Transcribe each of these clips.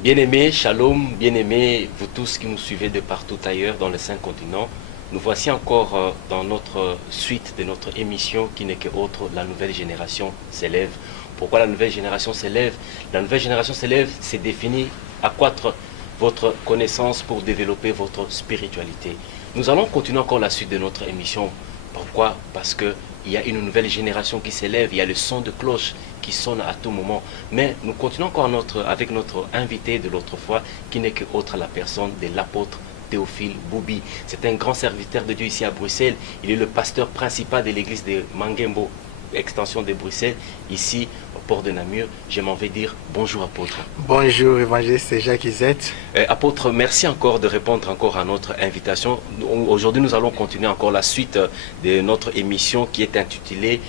Bien-aimés, shalom, bien-aimés, vous tous qui nous suivez de partout ailleurs dans les 5 continents, nous voici encore dans notre suite de notre émission qui n'est que autre, la nouvelle génération s'élève. Pourquoi la nouvelle génération s'élève? La nouvelle génération s'élève, c'est défini accroître votre connaissance pour développer votre spiritualité. Nous allons continuer encore la suite de notre émission. Pourquoi? Parce qu'il y a une nouvelle génération qui s'élève, il y a le son de cloche qui sonne à tout moment. Mais nous continuons encore avec notre invité de l'autre fois, qui n'est que autre la personne de l'apôtre Théophile Boubi. C'est un grand serviteur de Dieu ici à Bruxelles. Il est le pasteur principal de l'église de Mangembo, extension de Bruxelles, ici au port de Namur. Je m'en vais dire bonjour apôtre. Bonjour évangéliste, c'est Jacques Izette. Apôtre, merci encore de répondre encore à notre invitation. Aujourd'hui nous allons continuer encore la suite de notre émission qui est intitulée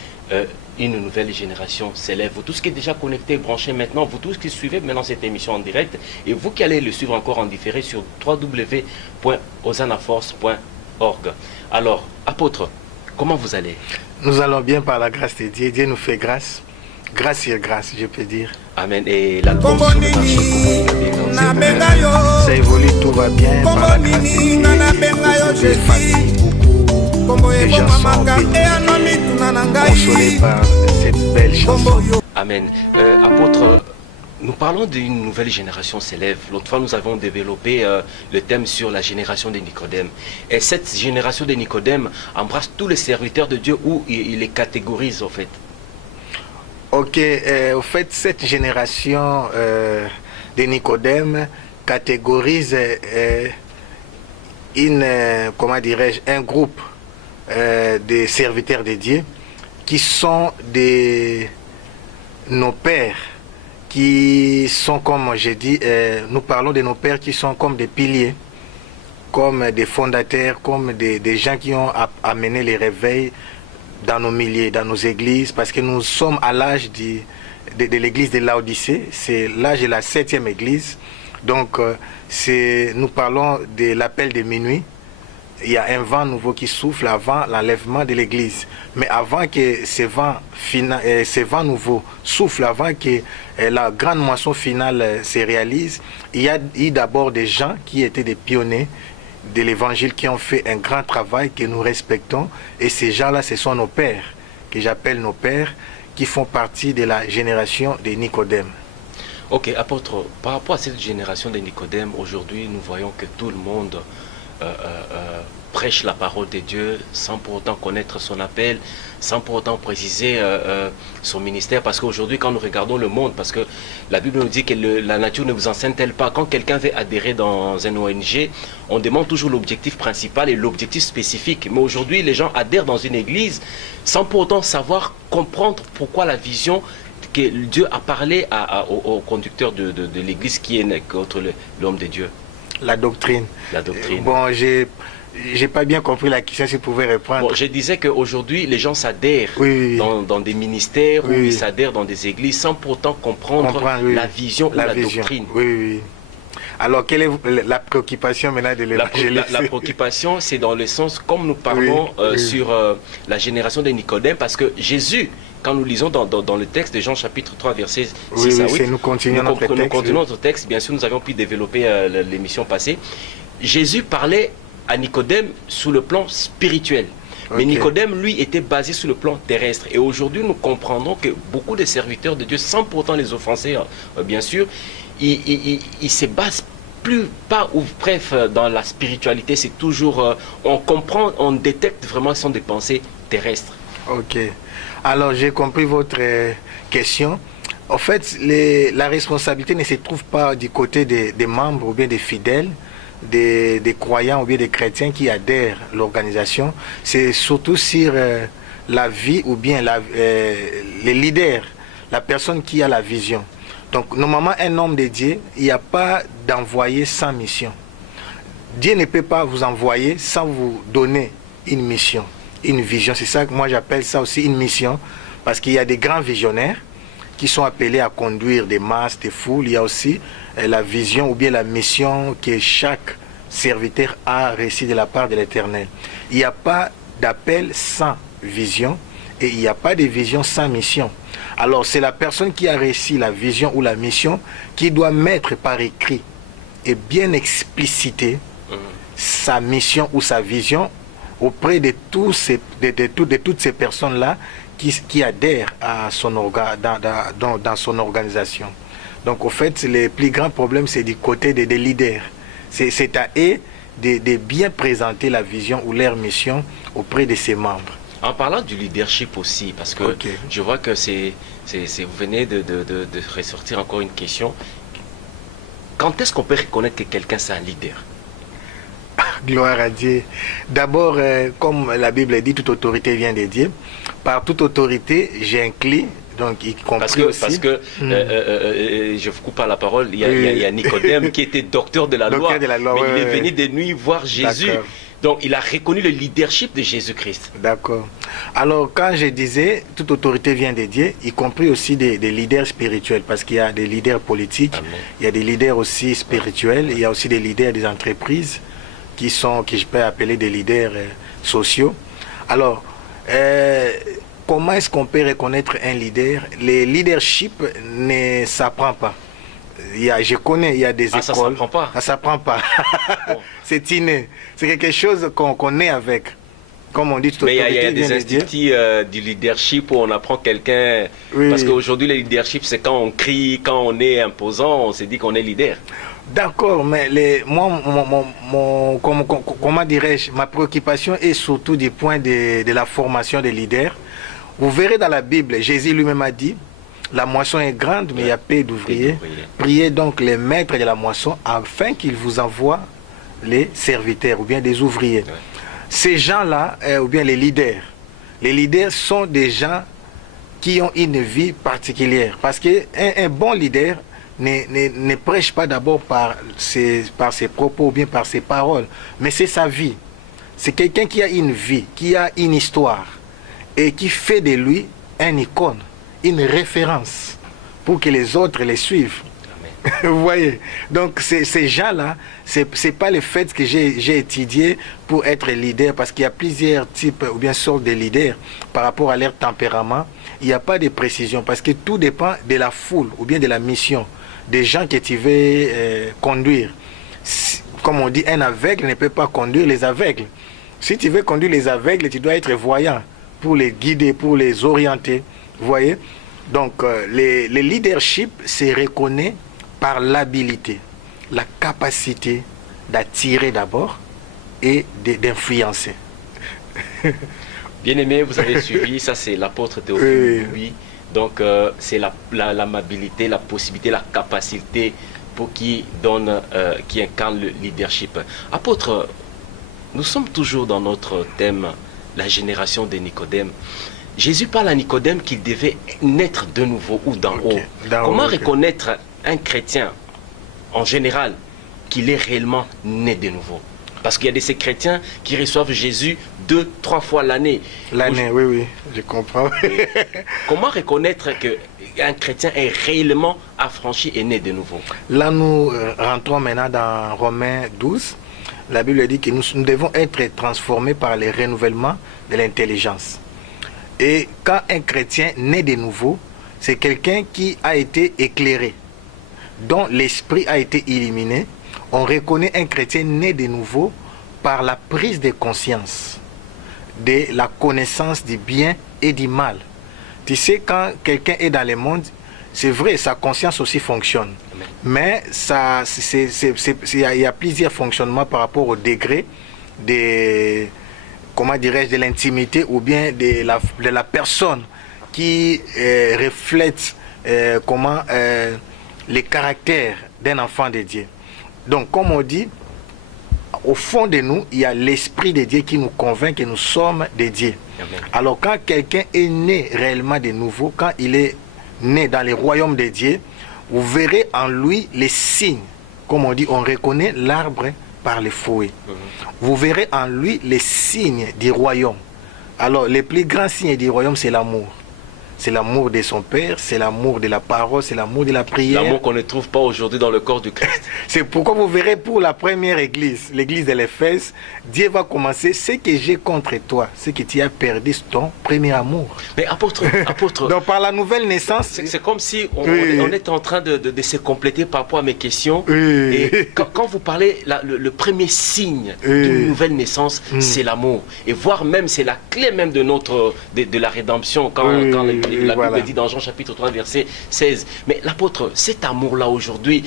une nouvelle génération s'élève. Vous tous qui êtes déjà connectés, branchés maintenant, vous tous qui suivez maintenant cette émission en direct, et vous qui allez le suivre encore en différé sur www.osanaforce.org. Alors, apôtre, comment vous allez? Nous allons bien par la grâce de Dieu. Dieu nous fait grâce. Grâce sur grâce, je peux dire. Amen. Et l'album sur le marché, ça évolue, tout va bien. Par la grâce de Dieu, beaucoup de familles, beaucoup de gens sont bénis, consolés par cette belle chanson. Amen. Apôtre, nous parlons d'une nouvelle génération s'élève. L'autre fois, nous avons développé le thème sur la génération de Nicodème. Et cette génération de Nicodème embrasse tous les serviteurs de Dieu où il les catégorise, en fait. Ok, au fait, cette génération de Nicodème catégorise comment dirais-je, un groupe de serviteurs de Dieu qui sont nos pères, qui sont, comme j'ai dit, nous parlons de nos pères qui sont comme des piliers, comme des fondateurs, comme des gens qui ont amené les réveils dans nos milliers, dans nos églises, parce que nous sommes à l'âge de l'église de Laodicée, c'est l'âge de la 7e église, donc nous parlons de l'appel de minuit. Il y a un vent nouveau qui souffle avant l'enlèvement de l'église. Mais avant que ce vent nouveau souffle, avant que la grande moisson finale se réalise, il y a eu d'abord des gens qui étaient des pionniers de l'évangile, qui ont fait un grand travail que nous respectons. Et ces gens-là, ce sont nos pères, que j'appelle nos pères, qui font partie de la génération de Nicodème. Ok, apôtre, par rapport à cette génération de Nicodème, aujourd'hui, nous voyons que tout le monde prêche la parole de Dieu sans pour autant connaître son appel, sans pour autant préciser son ministère, parce qu'aujourd'hui quand nous regardons le monde, parce que la Bible nous dit que la nature ne vous enseigne-t-elle pas, quand quelqu'un veut adhérer dans un ONG, on demande toujours l'objectif principal et l'objectif spécifique, mais aujourd'hui les gens adhèrent dans une église sans pour autant savoir comprendre pourquoi la vision que Dieu a parlé au conducteur de l'église qui est contre l'homme de Dieu. La doctrine. La doctrine. Bon, j'ai pas bien compris la question, si vous pouvez répondre. Bon, je disais qu'aujourd'hui, les gens s'adhèrent dans des ministères ou ils s'adhèrent dans des églises sans pour autant comprendre la vision ou la doctrine. Oui. Alors, quelle est la préoccupation maintenant de l'évangéliste? La préoccupation, c'est dans le sens, comme nous parlons sur la génération de Nicodème, parce que Jésus, quand nous lisons dans le texte de Jean chapitre 3, verset 6 à 8, nous continuons notre texte. Bien sûr, nous avions pu développer l'émission passée. Jésus parlait à Nicodème sous le plan spirituel. Mais Nicodème, lui, était basé sur le plan terrestre. Et aujourd'hui, nous comprenons que beaucoup de serviteurs de Dieu, sans pourtant les offenser, bien sûr, ils se basent pas ou bref dans la spiritualité. C'est toujours, on comprend, on détecte vraiment ce sont des pensées terrestres. Ok. Alors, j'ai compris votre question. En fait, la responsabilité ne se trouve pas du côté des membres ou bien des fidèles, des croyants ou bien des chrétiens qui adhèrent à l'organisation. C'est surtout sur la vie ou bien les leaders, la personne qui a la vision. Donc, normalement, un homme de Dieu, il n'y a pas d'envoyé sans mission. Dieu ne peut pas vous envoyer sans vous donner une mission, une vision. C'est ça que moi j'appelle ça aussi une mission, parce qu'il y a des grands visionnaires qui sont appelés à conduire des masses, des foules. Il y a aussi la vision ou bien la mission que chaque serviteur a reçue de la part de l'Éternel. Il n'y a pas d'appel sans vision et il n'y a pas de vision sans mission. Alors c'est la personne qui a reçu la vision ou la mission qui doit mettre par écrit et bien expliciter sa mission ou sa vision auprès de toutes ces personnes-là qui adhèrent à son dans son organisation. Donc, au fait, le plus grand problème, c'est du côté des leaders. C'est à eux de bien présenter la vision ou leur mission auprès de ses membres. En parlant du leadership aussi, parce que je vois que vous venez de ressortir encore une question. Quand est-ce qu'on peut reconnaître que quelqu'un c'est un leader? Gloire à Dieu. D'abord, comme la Bible dit, toute autorité vient de Dieu. Par toute autorité, j'inclus, donc y compris aussi. Parce que je vous coupe par la parole, il y a Nicodème qui était docteur de la loi, mais il est venu de nuit voir Jésus. Donc, il a reconnu le leadership de Jésus-Christ. D'accord. Alors, quand je disais, toute autorité vient de Dieu, y compris aussi des leaders spirituels, parce qu'il y a des leaders politiques, il y a des leaders aussi spirituels, il y a aussi des leaders des entreprises, que je peux appeler des leaders sociaux. Alors, comment est-ce qu'on peut reconnaître un leader? Le leadership ne s'apprend pas. Il y a des écoles. Ça s'apprend pas. Ça s'apprend pas. Bon. C'est inné. C'est quelque chose qu'on est avec. Comme on dit, mais il y a des instituts du leadership où on apprend quelqu'un. Parce qu'aujourd'hui, le leadership, c'est quand on crie, quand on est imposant, on se dit qu'on est leader. D'accord, mais comment dirais-je, ma préoccupation est surtout du point de la formation des leaders. Vous verrez dans la Bible, Jésus lui-même a dit, la moisson est grande, mais il y a peu d'ouvriers. Priez donc les maîtres de la moisson afin qu'ils vous envoient les serviteurs ou bien des ouvriers. Ces gens-là, ou bien les leaders sont des gens qui ont une vie particulière. Parce qu'un bon leader ne prêche pas d'abord par ses propos ou bien par ses paroles, mais c'est sa vie. C'est quelqu'un qui a une vie, qui a une histoire et qui fait de lui une icône, une référence pour que les autres les suivent. Vous voyez? Donc ces gens-là, c'est pas le fait que j'ai étudié pour être leader, parce qu'il y a plusieurs types ou bien sortes de leaders par rapport à leur tempérament. Il n'y a pas de précision parce que tout dépend de la foule ou bien de la mission des gens que tu veux conduire. Comme on dit, un aveugle ne peut pas conduire les aveugles. Si tu veux conduire les aveugles, tu dois être voyant pour les guider, pour les orienter. Vous voyez? Donc, le leadership se reconnaît par l'habilité, la capacité d'attirer d'abord et d'influencer. Bien aimé, vous avez suivi, ça c'est l'apôtre Théophile. Oui. Donc, c'est l'amabilité, la possibilité, la capacité pour qui incarne le leadership. Apôtre, nous sommes toujours dans notre thème, la génération de Nicodème. Jésus parle à Nicodème qu'il devait naître de nouveau ou d'en haut. Comment reconnaître un chrétien, en général, qu'il est réellement né de nouveau? Parce qu'il y a de ces chrétiens qui reçoivent Jésus 2-3 fois l'année. L'année, oui, je comprends. Comment reconnaître qu'un chrétien est réellement affranchi et né de nouveau? Là, nous rentrons maintenant dans Romains 12. La Bible dit que nous devons être transformés par le renouvellement de l'intelligence. Et quand un chrétien naît de nouveau, c'est quelqu'un qui a été éclairé, dont l'esprit a été éliminé. On reconnaît un chrétien né de nouveau par la prise de conscience de la connaissance du bien et du mal. Tu sais, quand quelqu'un est dans le monde, c'est vrai, sa conscience aussi fonctionne. Mais il y a plusieurs fonctionnements par rapport au degré de, comment dirais-je, de l'intimité ou bien de la personne qui reflète les caractères d'un enfant de Dieu. Donc, comme on dit, au fond de nous, il y a l'Esprit de Dieu qui nous convainc que nous sommes de Dieu. Amen. Alors, quand quelqu'un est né réellement de nouveau, quand il est né dans les royaumes de Dieu, vous verrez en lui les signes. Comme on dit, on reconnaît l'arbre par les fruits. Vous verrez en lui les signes du royaume. Alors, les plus grands signes du royaume, c'est l'amour. C'est l'amour de son Père, c'est l'amour de la parole, c'est l'amour de la prière. L'amour qu'on ne trouve pas aujourd'hui dans le corps du Christ. C'est pourquoi vous verrez pour la première église, l'église de l'Éphèse, Dieu va commencer, ce que j'ai contre toi, ce que tu as perdu, ton premier amour. Mais apôtre... Donc par la nouvelle naissance... C'est comme si on est en train de se compléter par rapport à mes questions. Et quand vous parlez, le premier signe d'une nouvelle naissance, c'est l'amour. Et voire même, c'est la clé même de la rédemption, quand la Bible dit dans Jean chapitre 3 verset 16. Mais l'apôtre, cet amour-là aujourd'hui,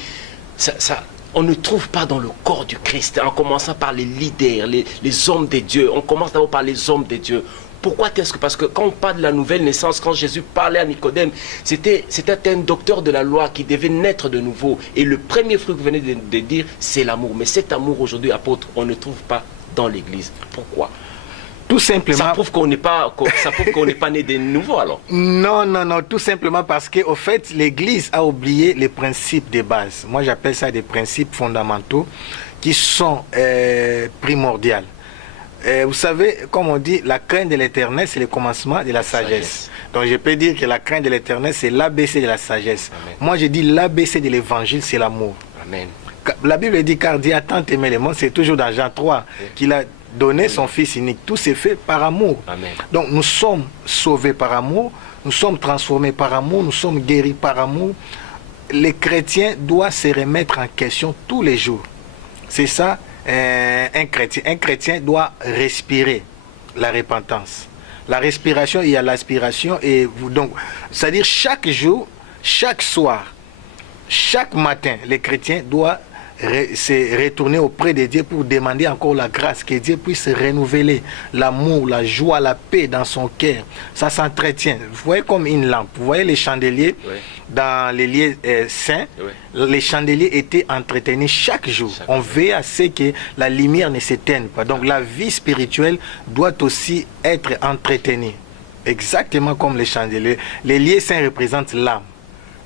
on ne trouve pas dans le corps du Christ, en commençant par les leaders, les hommes de Dieu. On commence d'abord par les hommes de Dieu. Pourquoi est-ce que? Parce que quand on parle de la nouvelle naissance, quand Jésus parlait à Nicodème, c'était un docteur de la loi qui devait naître de nouveau. Et le premier fruit que vous venez de dire, c'est l'amour. Mais cet amour aujourd'hui, apôtre, on ne trouve pas dans l'Église. Pourquoi? Tout simplement... Ça prouve qu'on n'est pas né de nouveau alors. Non, tout simplement parce qu'au fait, l'Église a oublié les principes de base. Moi, j'appelle ça des principes fondamentaux qui sont primordiaux. Vous savez, comme on dit, la crainte de l'Éternel, c'est le commencement de la sagesse. Donc, je peux dire que la crainte de l'Éternel, c'est l'ABC de la sagesse. Amen. Moi, je dis l'ABC de l'Évangile, c'est l'amour. Amen. La Bible dit, car Dieu a tant aimé le monde, c'est toujours dans Jean 3, qu'il a donné son Fils unique. Tout s'est fait par amour. Amen. Donc nous sommes sauvés par amour, nous sommes transformés par amour, nous sommes guéris par amour. Les chrétiens doivent se remettre en question tous les jours. C'est ça, un chrétien. Un chrétien doit respirer la repentance. La respiration, il y a l'aspiration. Donc, c'est-à-dire chaque jour, chaque soir, chaque matin, les chrétiens doivent se retourner auprès de Dieu pour demander encore la grâce, que Dieu puisse renouveler l'amour, la joie, la paix dans son cœur. Ça s'entretient. Vous voyez comme une lampe. Vous voyez les chandeliers dans les lieux saints. Les chandeliers étaient entretenus chaque jour. On veut à ce que la lumière ne s'éteigne pas. Donc la vie spirituelle doit aussi être entretenue. Exactement comme les chandeliers. Les lieux saints représentent l'âme.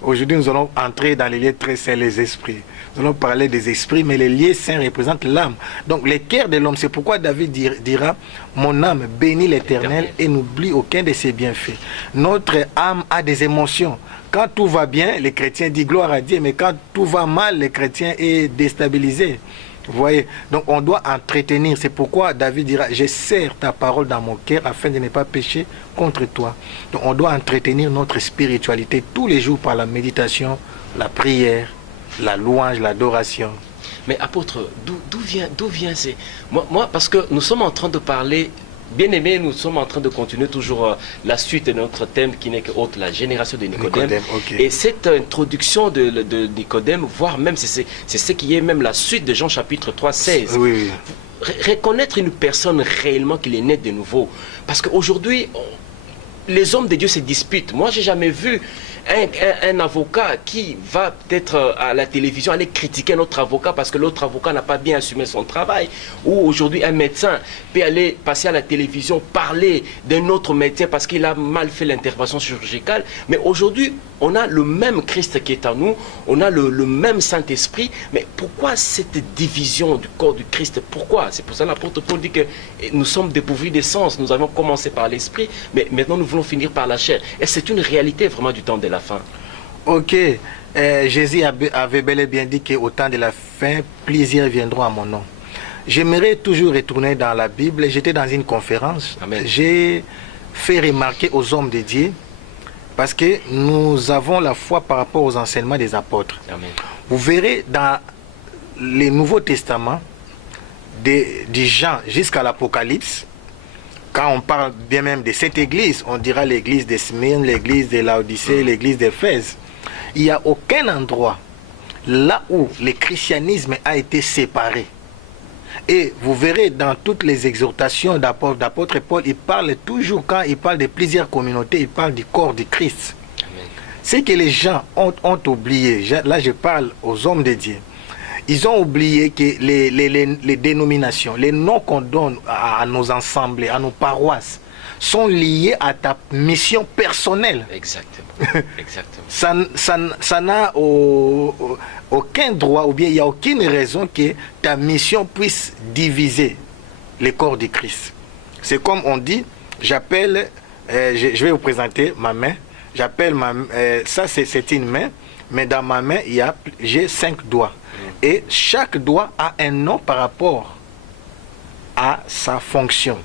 Aujourd'hui, nous allons entrer dans les lieux très saints, les esprits. Nous allons parler des esprits, mais les lieux saints représentent l'âme. Donc, le cœur de l'homme, c'est pourquoi David dira « Mon âme bénit l'Éternel et n'oublie aucun de ses bienfaits. » Notre âme a des émotions. Quand tout va bien, les chrétiens disent gloire à Dieu, mais quand tout va mal, les chrétiens est déstabilisé. Vous voyez, donc on doit entretenir. C'est pourquoi David dira, je serre ta parole dans mon cœur afin de ne pas pécher contre toi. Donc on doit entretenir notre spiritualité tous les jours par la méditation, la prière, la louange, l'adoration. Mais apôtre, d'où vient c'est moi, parce que nous sommes en train de parler, bien aimé, nous sommes en train de continuer toujours la suite de notre thème qui n'est que autre, la génération de Nicodème. Et cette introduction de Nicodème, voire même c'est ce qui est même la suite de Jean chapitre 3, 16. Oui. Reconnaître une personne réellement qu'il est né de nouveau. Parce qu'aujourd'hui, les hommes de Dieu se disputent. Moi, j'ai jamais vu un avocat qui va peut-être à la télévision aller critiquer un autre avocat parce que l'autre avocat n'a pas bien assumé son travail. Ou aujourd'hui un médecin peut aller passer à la télévision parler d'un autre médecin parce qu'il a mal fait l'intervention chirurgicale. Mais aujourd'hui, on a le même Christ qui est en nous, on a le même Saint-Esprit. Mais pourquoi cette division du corps du Christ? Pourquoi? C'est pour ça que l'apôtre Paul dit que nous sommes dépourvus des sens. Nous avons commencé par l'esprit, mais maintenant nous voulons finir par la chair. Et c'est une réalité vraiment du temps de la fin. Ok, Jésus avait bel et bien dit qu'au temps de la fin, plusieurs viendront à mon nom. J'aimerais toujours retourner dans la Bible. J'étais dans une conférence. J'ai fait remarquer aux hommes de Dieu, parce que nous avons la foi par rapport aux enseignements des apôtres. Amen. Vous verrez dans le Nouveau Testament, du Jean jusqu'à l'Apocalypse, quand on parle bien même de cette église, on dira l'église de Smyrne, l'église de Laodicée, l'église d'Éphèse. Il n'y a aucun endroit là où le christianisme a été séparé. Et vous verrez dans toutes les exhortations d'apôtre Paul, il parle toujours, quand il parle de plusieurs communautés, il parle du corps du Christ. C'est que les gens ont oublié, là je parle aux hommes de Dieu, ils ont oublié que les dénominations, les noms qu'on donne à nos ensembles, à nos paroisses, sont liées à ta mission personnelle. Exactement. Exactement. Ça n'a aucun droit, ou bien il n'y a aucune raison que ta mission puisse diviser le corps du Christ. C'est comme on dit, j'appelle, je vais vous présenter ma main, j'appelle ça c'est une main, mais dans ma main, j'ai 5 doigts. Et chaque doigt a un nom par rapport à sa fonction.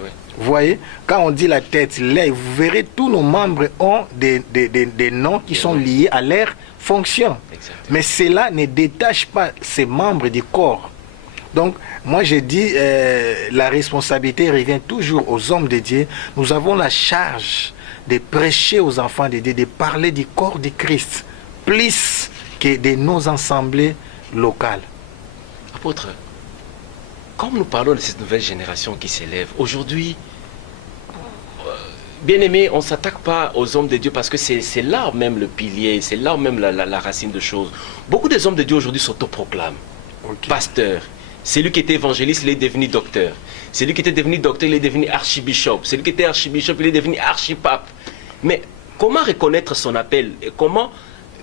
Oui. Vous voyez, quand on dit la tête, l'œil, vous verrez tous nos membres ont des noms qui sont liés à leur fonction. Exactement. Mais cela ne détache pas ces membres du corps. Donc, moi je dis, la responsabilité revient toujours aux hommes de Dieu. Nous avons la charge de prêcher aux enfants de Dieu, de parler du corps de Christ, plus que de nos assemblées locales. Apôtre, comme nous parlons de cette nouvelle génération qui s'élève, aujourd'hui, bien aimé, on ne s'attaque pas aux hommes de Dieu parce que c'est là même le pilier, c'est là même la racine de choses. Beaucoup des hommes de Dieu aujourd'hui s'autoproclament. Okay. Pasteur, c'est lui qui était évangéliste, il est devenu docteur. C'est lui qui était devenu docteur, il est devenu archibishop. C'est lui qui était archibishop, il est devenu archipape. Mais comment reconnaître son appel? Et comment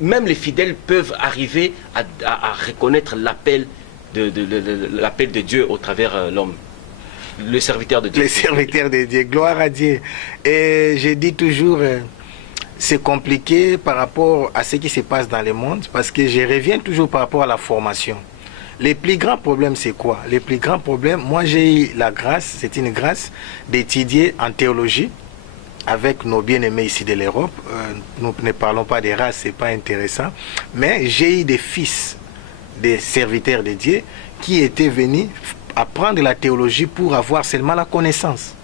même les fidèles peuvent arriver à reconnaître l'appel de Dieu au travers l'homme, le serviteur de Dieu? Le serviteur de Dieu, gloire à Dieu. Et je dis toujours, c'est compliqué par rapport à ce qui se passe dans le monde, parce que je reviens toujours par rapport à la formation. Les plus grands problèmes, c'est quoi? Les plus grands problèmes, moi j'ai eu la grâce, c'est une grâce, d'étudier en théologie avec nos bien-aimés ici de l'Europe. Nous ne parlons pas des races, c'est pas intéressant. Mais j'ai eu des fils, des serviteurs de Dieu, qui étaient venus apprendre la théologie pour avoir seulement la connaissance.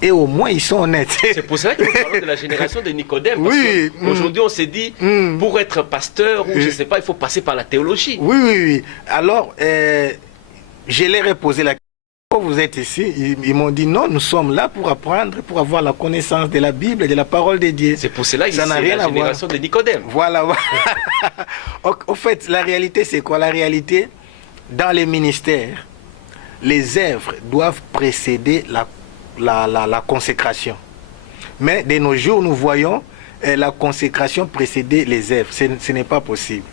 Et au moins, ils sont honnêtes. C'est pour cela que nous parlons de la génération de Nicodème. Parce oui. Aujourd'hui, on s'est dit, pour être pasteur, ou je ne sais pas, il faut passer par la théologie. Oui, oui, oui. Alors, je leur ai posé la question. Pourquoi vous êtes ici? Ils m'ont dit, non, nous sommes là pour apprendre, pour avoir la connaissance de la Bible et de la parole de Dieu. C'est pour cela que ça n'a rien la génération de Nicodème. Voilà. Au fait, la réalité, c'est quoi? La réalité, dans les ministères, les œuvres doivent précéder la consécration. Mais de nos jours, nous voyons la consécration précéder les œuvres. Ce n'est pas possible.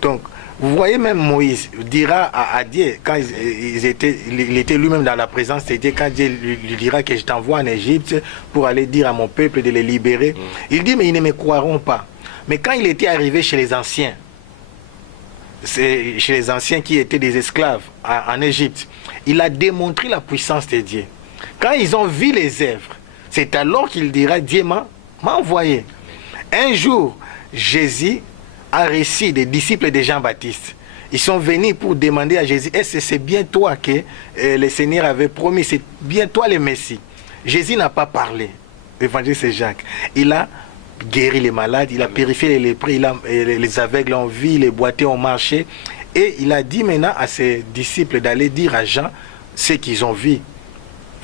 Donc, vous voyez, même Moïse dira à Dieu, quand il était lui-même dans la présence de Dieu, quand Dieu lui dira que je t'envoie en Égypte pour aller dire à mon peuple de les libérer, il dit, mais ils ne me croiront pas. Mais quand il était arrivé chez les anciens qui étaient des esclaves en Égypte, il a démontré la puissance de Dieu. Quand ils ont vu les œuvres, c'est alors qu'il dira, Dieu m'a envoyé. Un jour, Jésus a reçu des disciples de Jean-Baptiste. Ils sont venus pour demander à Jésus, est-ce que c'est bien toi que le Seigneur avait promis, c'est bien toi le Messie? Jésus n'a pas parlé. L'évangéliste Jacques. Il a guéri les malades, il a purifié les lépreux, les aveugles ont vu, les boiteux ont marché. Et il a dit maintenant à ses disciples d'aller dire à Jean ce qu'ils ont vu.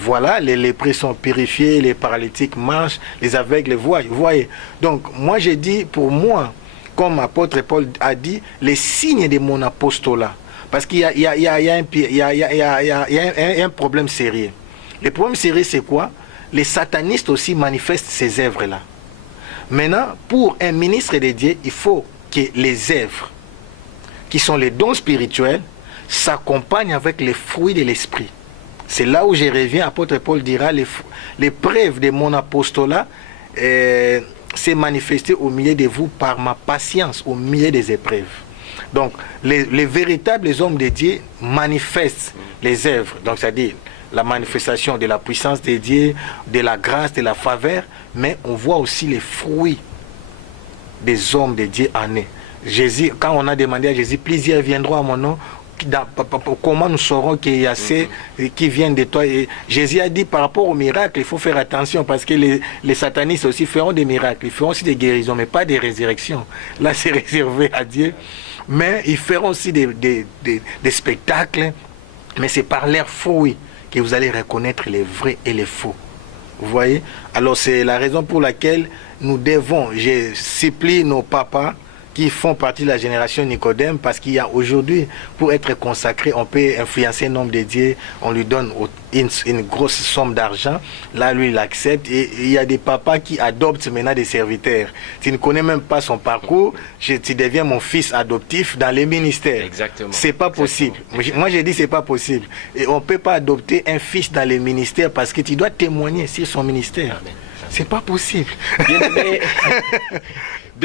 Voilà, les lépreux sont purifiés, les paralytiques marchent, les aveugles voient. Vous voyez. Donc, moi, j'ai dit, pour moi, comme apôtre Paul a dit, les signes de mon apostolat. Parce qu'il y a un problème sérieux. Le problème sérieux, c'est quoi? Les satanistes aussi manifestent ces œuvres-là. Maintenant, pour un ministre de Dieu, il faut que les œuvres, qui sont les dons spirituels, s'accompagnent avec les fruits de l'esprit. C'est là où je reviens, apôtre Paul dira, les preuves de mon apostolat s'est manifesté au milieu de vous par ma patience, au milieu des épreuves. Donc, les véritables hommes de Dieu manifestent les œuvres, donc c'est-à-dire la manifestation de la puissance de Dieu, de la grâce, de la faveur, mais on voit aussi les fruits des hommes de Dieu en eux. Jésus, quand on a demandé à Jésus, plusieurs viendront à mon nom, comment nous saurons qu'il y a ceux qui viennent de toi? Et Jésus a dit par rapport aux miracles, il faut faire attention parce que les satanistes aussi feront des miracles, ils feront aussi des guérisons, mais pas des résurrections. Là, c'est réservé à Dieu. Mais ils feront aussi des spectacles, mais c'est par leurs fruits que vous allez reconnaître les vrais et les faux. Vous voyez? Alors, c'est la raison pour laquelle nous devons, je supplie nos papas qui font partie de la génération Nicodème, parce qu'il y a aujourd'hui, pour être consacré, on peut influencer un homme dédié, on lui donne une grosse somme d'argent, là lui il accepte, et il y a des papas qui adoptent maintenant des serviteurs. Tu ne connais même pas son parcours, tu deviens mon fils adoptif dans les ministères. Exactement. C'est pas possible. Moi j'ai dit c'est pas possible. Et on ne peut pas adopter un fils dans les ministères parce que tu dois témoigner sur son ministère. C'est pas possible.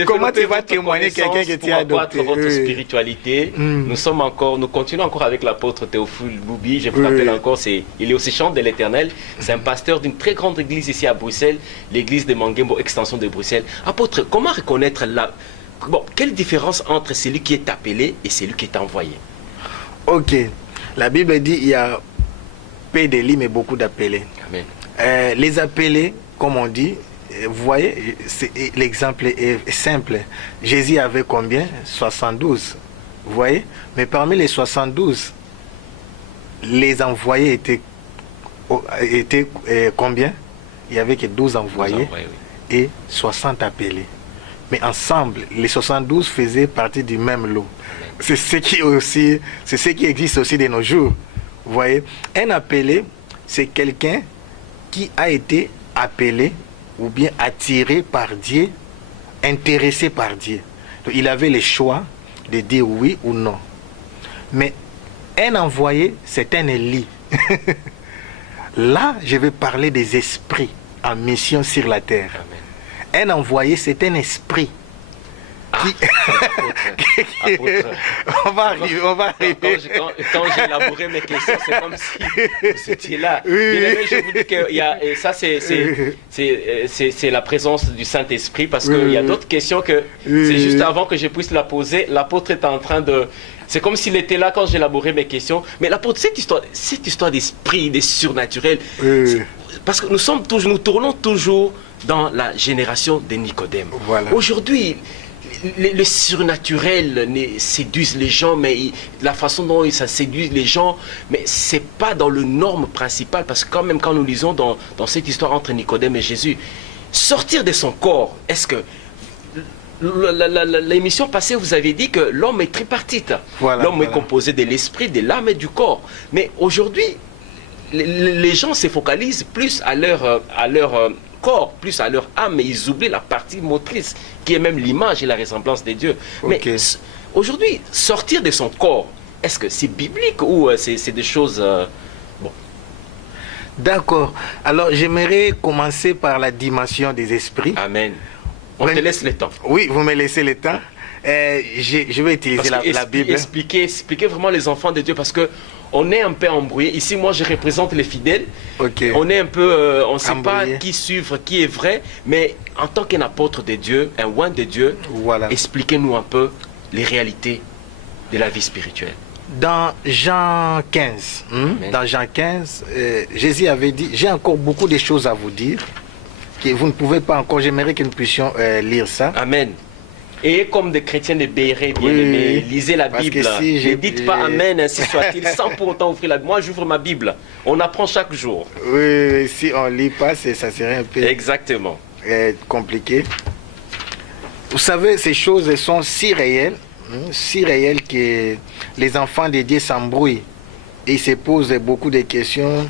Comment tu vas témoigner quelqu'un que tu as adopté? Pour votre spiritualité, nous continuons encore avec l'apôtre Théophile Boubi. Je vous rappelle encore, il est au Séchant de l'Éternel. C'est un pasteur d'une très grande église ici à Bruxelles, l'église de Mangembo, extension de Bruxelles. Apôtre, comment reconnaître quelle différence entre celui qui est appelé et celui qui est envoyé? Ok. La Bible dit il y a peu d'élus mais beaucoup d'appelés. Amen. Les appelés, comme on dit, vous voyez, l'exemple est simple. Jésus avait combien? 72. Vous voyez? Mais parmi les 72, les envoyés étaient combien? Il n'y avait que 12 envoyés, et 60 appelés. Mais ensemble, les 72 faisaient partie du même lot. C'est ce qui existe aussi de nos jours. Vous voyez? Un appelé, c'est quelqu'un qui a été appelé ou bien attiré par Dieu, intéressé par Dieu. Donc, il avait le choix de dire oui ou non. Mais un envoyé, c'est un élu. Là, je vais parler des esprits en mission sur la terre. Amen. Un envoyé, c'est un esprit. On va arriver. Quand j'ai élaboré mes questions, c'est comme si vous étiez là. Oui. Je vous dis que ça, c'est la présence du Saint-Esprit, parce qu'il y a d'autres questions que c'est juste avant que je puisse la poser. L'apôtre est en train de... C'est comme s'il était là quand j'ai élaboré mes questions. Mais l'apôtre, cette histoire d'esprit, des surnaturels, parce que nous tournons toujours dans la génération des Nicodème. Voilà. Aujourd'hui, le surnaturel séduisent les gens, mais la façon dont ça séduit les gens, mais c'est pas dans le norme principal, parce que quand même quand nous lisons dans cette histoire entre Nicodème et Jésus, sortir de son corps, est-ce que l'émission passée vous avez dit que l'homme est tripartite, l'homme est composé de l'esprit, de l'âme et du corps, mais aujourd'hui les gens se focalisent plus à leur corps, plus à leur âme, mais ils oublient la partie motrice qui est même l'image et la ressemblance de Dieu. Mais aujourd'hui, sortir de son corps, est-ce que c'est biblique ou c'est des choses... bon. D'accord. Alors, j'aimerais commencer par la dimension des esprits. Amen. On te laisse le temps. Oui, vous me laissez le temps. Je vais utiliser la Bible. Expliquer vraiment les enfants de Dieu, parce que on est un peu embrouillé. Ici, moi, je représente les fidèles. On est un peu... on ne sait pas qui suivre, qui est vrai. Mais en tant qu'un apôtre de Dieu, un oint de Dieu, expliquez-nous un peu les réalités de la vie spirituelle. Dans Jean 15, dans Jean 15, Jésus avait dit, j'ai encore beaucoup de choses à vous dire, que vous ne pouvez pas encore, j'aimerais que nous puissions lire ça. Amen. Et comme des chrétiens de Béret, bien-aimés, lisez la Bible. Ne dites pas Amen, ainsi soit-il, sans pour autant ouvrir la Bible. Moi, j'ouvre ma Bible. On apprend chaque jour. Oui, si on ne lit pas, ça serait un peu... Exactement. Compliqué. Vous savez, ces choses sont si réelles que les enfants de Dieu s'embrouillent. Et ils se posent beaucoup de questions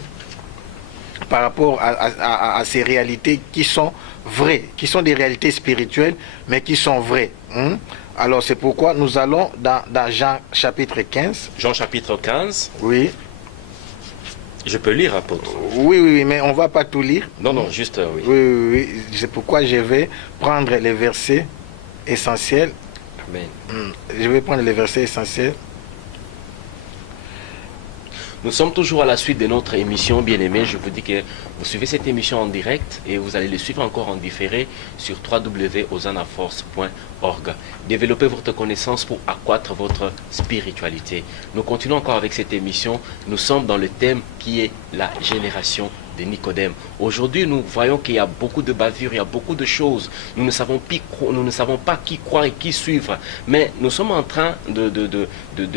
par rapport à ces réalités qui sont vraies, qui sont des réalités spirituelles, mais qui sont vraies. Alors c'est pourquoi nous allons dans Jean chapitre 15. Jean chapitre 15. Oui. Je peux lire, apôtre? Oui, mais on ne va pas tout lire. Non, juste oui. Oui. C'est pourquoi je vais prendre les versets essentiels. Amen. Je vais prendre les versets essentiels. Nous sommes toujours à la suite de notre émission, bien-aimés. Je vous dis que vous suivez cette émission en direct et vous allez le suivre encore en différé sur www.osanaforce.org. Développez votre connaissance pour accroître votre spiritualité. Nous continuons encore avec cette émission. Nous sommes dans le thème qui est la génération de Nicodème. Aujourd'hui, nous voyons qu'il y a beaucoup de bavures, il y a beaucoup de choses. Nous ne savons pas qui croire et qui suivre. Mais nous sommes en train de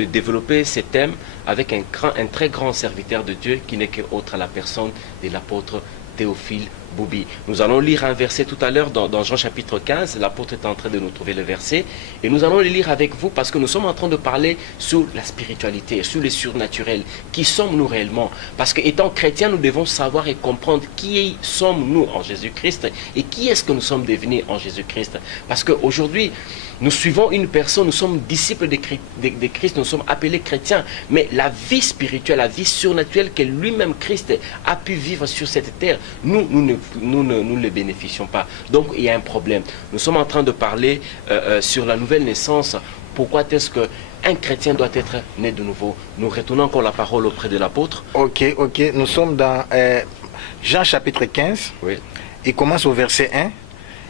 développer ces thèmes avec un très grand serviteur de Dieu qui n'est qu'autre à la personne de l'apôtre Théophile Boubi. Nous allons lire un verset tout à l'heure dans Jean chapitre 15. L'apôtre est en train de nous trouver le verset. Et nous allons le lire avec vous parce que nous sommes en train de parler sur la spiritualité, sur le surnaturel. Qui sommes-nous réellement? Parce qu'étant chrétiens, nous devons savoir et comprendre qui sommes-nous en Jésus-Christ et qui est-ce que nous sommes devenus en Jésus-Christ. Parce qu'aujourd'hui, nous suivons une personne, nous sommes disciples de Christ, nous sommes appelés chrétiens. Mais la vie spirituelle, la vie surnaturelle que lui-même Christ a pu vivre sur cette terre, nous ne le bénéficions pas. Donc il y a un problème. Nous sommes en train de parler sur la nouvelle naissance. Pourquoi est-ce qu'un chrétien doit être né de nouveau? Nous retournons encore la parole auprès de l'apôtre. Ok. Nous sommes dans Jean chapitre 15. Oui. Il commence au verset 1.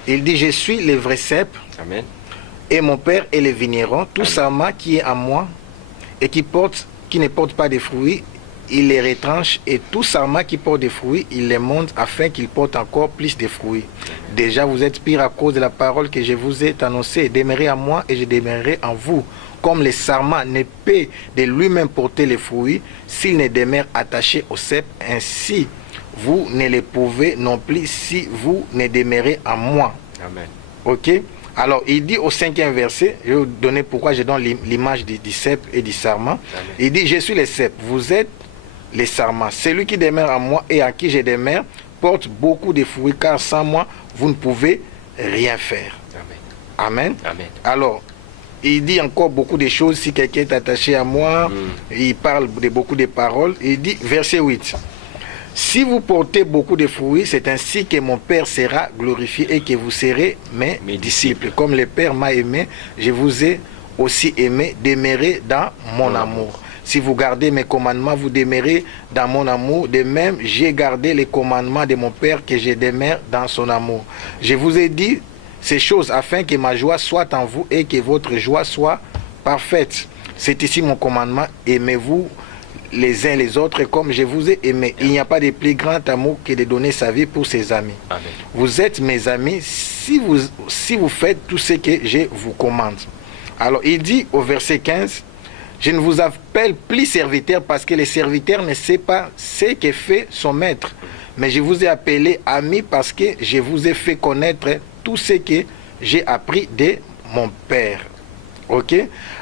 Il dit, je suis le vrai cep. Amen. Et mon père est le vigneron. Tout sarment qui est à moi et qui ne porte pas de fruits, il les retranche. Et tout sarment qui porte des fruits, il les monte afin qu'il porte encore plus de fruits. Déjà, vous êtes pire à cause de la parole que je vous ai annoncée. Demeurez en moi et je demeurerai en vous. Comme le sarment ne peut de lui-même porter les fruits, s'il ne demeure attaché au cep, ainsi vous ne les pouvez non plus si vous ne demeurez en moi. Amen. Ok? Alors, il dit au 5e verset, je vais vous donner pourquoi je donne l'image du cep et du sarment. Il dit, je suis le cep, vous êtes les sarments. Celui qui demeure en moi et à qui je demeure porte beaucoup de fruits, car sans moi, vous ne pouvez rien faire. Amen. Amen. Alors, il dit encore beaucoup de choses. Si quelqu'un est attaché à moi, il parle de beaucoup de paroles. Il dit, verset 8. Si vous portez beaucoup de fruits, c'est ainsi que mon Père sera glorifié et que vous serez mes disciples. Comme le Père m'a aimé, je vous ai aussi aimé. Demeurez dans mon amour. Si vous gardez mes commandements, vous demeurez dans mon amour. De même, j'ai gardé les commandements de mon Père, que je demeure dans son amour. Je vous ai dit ces choses afin que ma joie soit en vous et que votre joie soit parfaite. C'est ici mon commandement. Aimez-vous les uns les autres comme je vous ai aimé. Il n'y a pas de plus grand amour que de donner sa vie pour ses amis. Amen. Vous êtes mes amis si vous faites tout ce que je vous commande. Alors il dit au verset 15, je ne vous appelle plus serviteur parce que le serviteur ne sait pas ce que fait son maître. Mais je vous ai appelé ami parce que je vous ai fait connaître tout ce que j'ai appris de mon Père. Ok?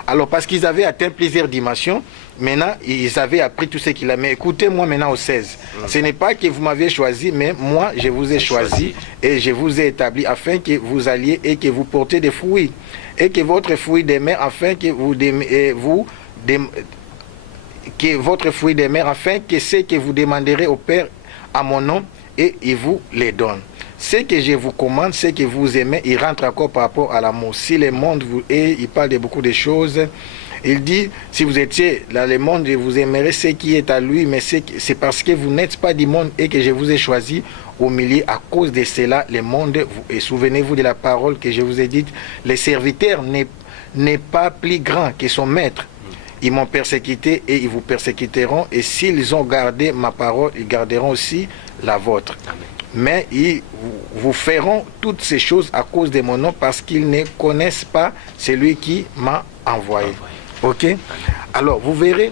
Alors parce qu'ils avaient atteint plusieurs dimensions, maintenant ils avaient appris tout ce qu'il a. Mais écoutez-moi maintenant au 16. Ce n'est pas que vous m'avez choisi, mais moi je vous ai choisi et je vous ai établi afin que vous alliez et que vous portez des fruits. Et que votre fruit demeure afin que que votre fruit demeure afin que ce que vous demanderez au Père à mon nom et il vous les donne. Ce que je vous commande, ce que vous aimez, il rentre encore par rapport à l'amour. Si le monde vous hait, il parle de beaucoup de choses. Il dit, si vous étiez dans le monde, je vous aimerais ce qui est à lui, mais c'est parce que vous n'êtes pas du monde et que je vous ai choisi au milieu. À cause de cela, le monde, et souvenez-vous de la parole que je vous ai dite, le serviteur n'est pas plus grand que son maître. Ils m'ont persécuté et ils vous persécuteront. Et s'ils ont gardé ma parole, ils garderont aussi la vôtre. Amen. Mais ils vous feront toutes ces choses à cause de mon nom parce qu'ils ne connaissent pas celui qui m'a envoyé. Ok? Alors, vous verrez,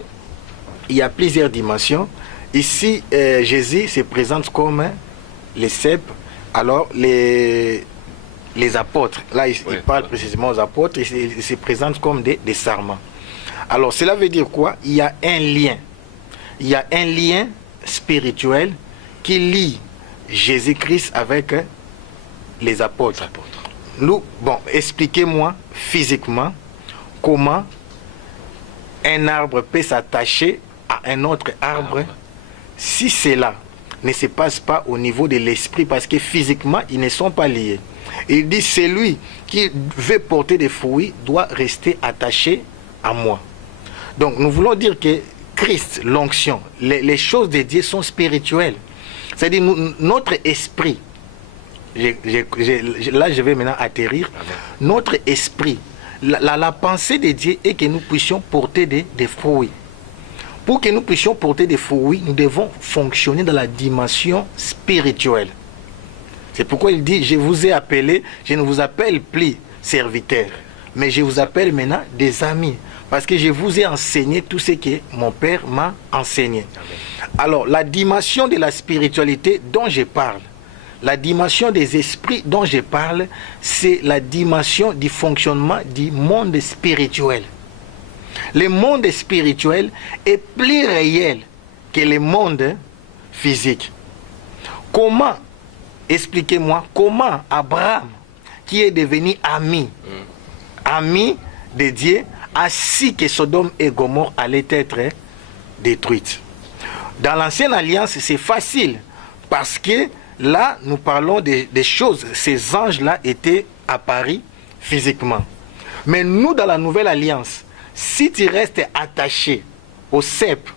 il y a plusieurs dimensions. Ici, Jésus se présente comme les cep. Alors, les apôtres, là, il parle précisément aux apôtres, il se présente comme des sarments. Alors, cela veut dire quoi? Il y a un lien. Il y a un lien spirituel qui lie Jésus-Christ avec les apôtres. Expliquez-moi physiquement comment un arbre peut s'attacher à un autre arbre si cela ne se passe pas au niveau de l'esprit, parce que physiquement, ils ne sont pas liés. Il dit, celui qui veut porter des fruits doit rester attaché à moi. Donc, nous voulons dire que Christ, l'onction, les choses de Dieu sont spirituelles. C'est-à-dire, notre esprit, là je vais maintenant atterrir, notre esprit, la pensée de Dieu est que nous puissions porter des fruits. Pour que nous puissions porter des fruits, nous devons fonctionner dans la dimension spirituelle. C'est pourquoi il dit, je vous ai appelé, je ne vous appelle plus serviteur, mais je vous appelle maintenant des amis. Parce que je vous ai enseigné tout ce que mon Père m'a enseigné. Alors, la dimension de la spiritualité dont je parle, la dimension des esprits dont je parle, c'est la dimension du fonctionnement du monde spirituel. Le monde spirituel est plus réel que le monde physique. Comment, expliquez-moi, comment Abraham, qui est devenu ami de Dieu, a su que Sodome et Gomorrhe allaient être détruites. Dans l'ancienne alliance, c'est facile, parce que là, nous parlons des choses, ces anges-là étaient apparus physiquement. Mais nous, dans la nouvelle alliance, si tu restes attaché au cep,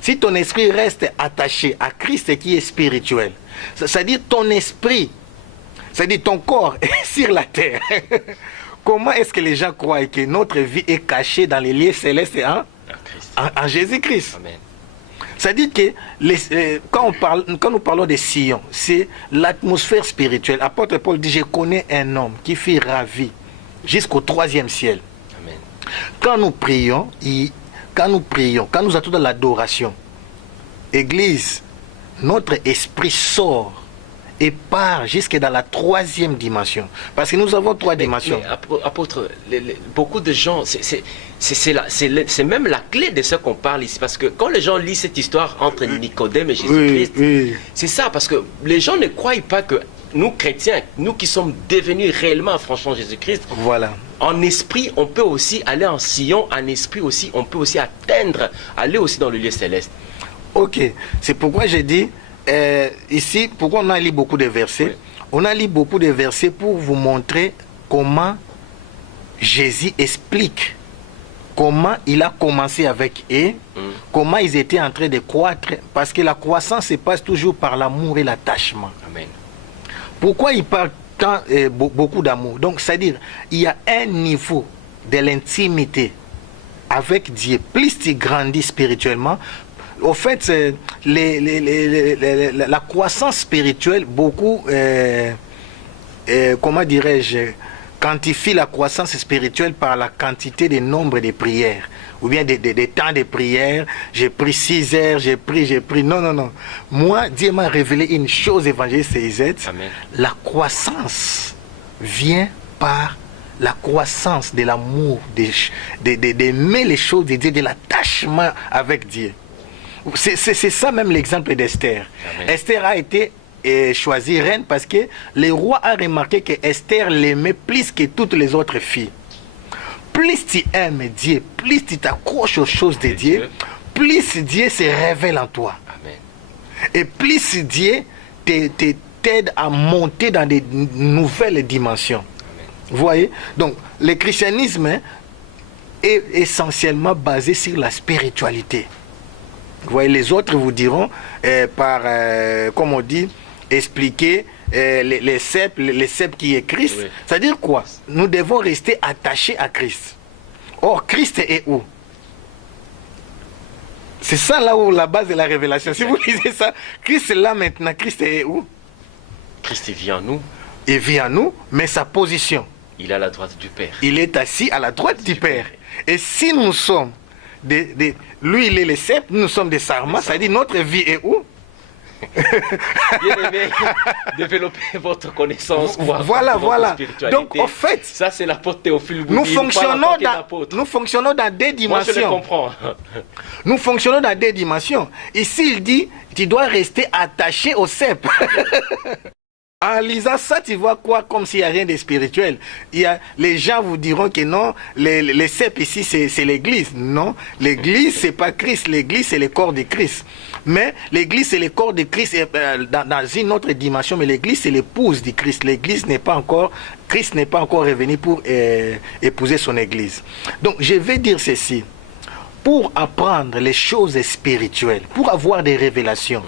si ton esprit reste attaché à Christ qui est spirituel, c'est-à-dire ton esprit, c'est-à-dire ton corps est sur la terre. Comment est-ce que les gens croient que notre vie est cachée dans les lieux célestes en Jésus-Christ? Amen. C'est-à-dire que quand nous parlons de Sion, c'est l'atmosphère spirituelle. Apôtre Paul dit, je connais un homme qui fut ravi jusqu'au 3e ciel. Amen. Quand nous prions, quand nous attendons dans l'adoration, Église, notre esprit sort et part jusque dans la 3e dimension. Parce que nous avons 3 dimensions. Mais, apôtre, beaucoup de gens, c'est même la clé de ce qu'on parle ici. Parce que quand les gens lisent cette histoire entre Nicodème et Jésus-Christ, c'est ça. Parce que les gens ne croient pas que nous, chrétiens, nous qui sommes devenus réellement affranchis en Jésus-Christ, voilà. En esprit, on peut aussi aller en Sion. En esprit aussi, on peut aussi atteindre, aller aussi dans le lieu céleste. Ok. C'est pourquoi j'ai dit... ici, pourquoi on a lu beaucoup de versets? Oui. On a lu beaucoup de versets pour vous montrer comment Jésus explique comment il a commencé avec eux, comment ils étaient en train de croître, parce que la croissance se passe toujours par l'amour et l'attachement. Amen. Pourquoi il parle tant, beaucoup d'amour? Donc, c'est-à-dire, il y a un niveau de l'intimité avec Dieu. Plus tu grandis spirituellement, au fait, la croissance spirituelle, beaucoup, comment dirais-je, quantifie la croissance spirituelle par la quantité de nombre de prières, ou bien des temps de prière. J'ai pris 6 heures, j'ai pris. Non, non, non. Moi, Dieu m'a révélé une chose, évangéliste Isette. La croissance vient par la croissance de l'amour, d'aimer les choses de Dieu, de l'attachement avec Dieu. C'est ça même l'exemple d'Esther. Esther a été choisie reine parce que le roi a remarqué que Esther l'aimait plus que toutes les autres filles. Plus tu aimes Dieu, plus tu t'accroches aux choses de Dieu, plus Dieu se révèle en toi. Amen. Et plus Dieu t'aide à monter dans des nouvelles dimensions. Amen. Vous voyez? Donc, le christianisme est essentiellement basé sur la spiritualité. Vous voyez, les autres vous diront, comme on dit, expliquer les cèpes qui est Christ. Oui. C'est-à-dire quoi? Nous devons rester attachés à Christ. Or, Christ est où? C'est ça là où la base de la révélation. Si vous lisez ça, Christ est là maintenant. Christ est où? Christ vit en nous. Il vit en nous, mais sa position. Il est à la droite du Père. Il est assis à la droite du Père. Et si nous sommes lui, il est le cep, nous sommes des sarments, c'est-à-dire notre vie est où? Bien aimé, développez votre connaissance. Voilà. Donc, en fait, ça c'est l'apôtre Théophile Boudi. Nous fonctionnons dans des dimensions. Moi, je le comprends. Nous fonctionnons dans des dimensions. Ici, il dit, tu dois rester attaché au cep. En lisant ça, tu vois quoi? Comme s'il n'y a rien de spirituel. Les gens vous diront que non, les cep ici, c'est l'église. Non, l'église, c'est pas Christ. L'église, c'est le corps de Christ. Mais l'église, c'est le corps de Christ dans une autre dimension. Mais l'église, c'est l'épouse de Christ. L'église n'est pas encore, Christ n'est pas encore revenu pour épouser son église. Donc, je vais dire ceci. Pour apprendre les choses spirituelles, pour avoir des révélations,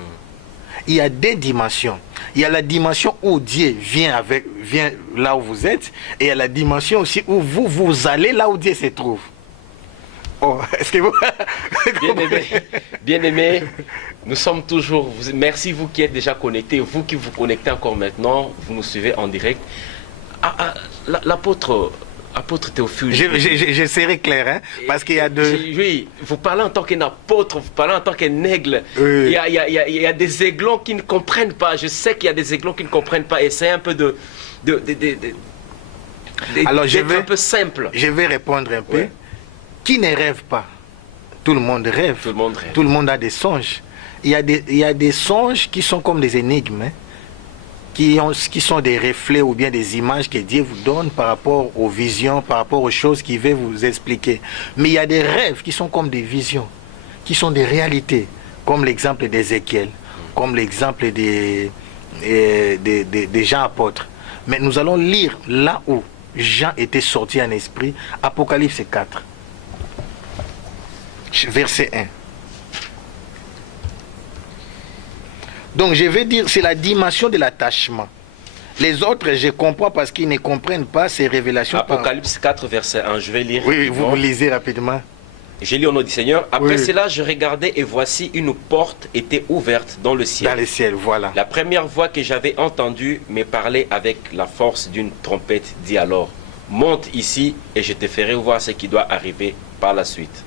il y a des dimensions. Il y a la dimension où Dieu vient là où vous êtes, et il y a la dimension aussi où vous allez là où Dieu se trouve. Oh, est-ce que vous... Bien aimé, nous sommes toujours... Merci vous qui êtes déjà connectés, vous qui vous connectez encore maintenant, vous nous suivez en direct. L'apôtre Apôtre Théophile. Je serai clair, hein, parce qu'il y a deux... Oui, vous parlez en tant qu'un apôtre, vous parlez en tant qu'un aigle. Oui. Il y a des aiglons qui ne comprennent pas. Je sais qu'il y a des aiglons qui ne comprennent pas. Essayez un peu Alors, d'être un peu simple. Je vais répondre un peu. Oui. Qui ne rêve pas? Tout le monde rêve. Tout le monde rêve. Tout le monde a des songes. Il y a des songes qui sont comme des énigmes, hein, qui sont des reflets ou bien des images que Dieu vous donne par rapport aux visions, par rapport aux choses qu'il veut vous expliquer. Mais il y a des rêves qui sont comme des visions, qui sont des réalités, comme l'exemple d'Ézéchiel, comme l'exemple des Jean apôtres. Mais nous allons lire là où Jean était sorti en esprit, Apocalypse 4, verset 1. Donc je vais dire, c'est la dimension de l'attachement. Les autres, je comprends parce qu'ils ne comprennent pas ces révélations. Apocalypse 4, verset 1, je vais lire. Oui, vous lisez rapidement. J'ai lu au nom du Seigneur. Après Oui. cela, je regardais et voici une porte était ouverte dans le ciel. Dans le ciel, voilà. La première voix que j'avais entendue me parlait avec la force d'une trompette, dit alors, monte ici et je te ferai voir ce qui doit arriver par la suite.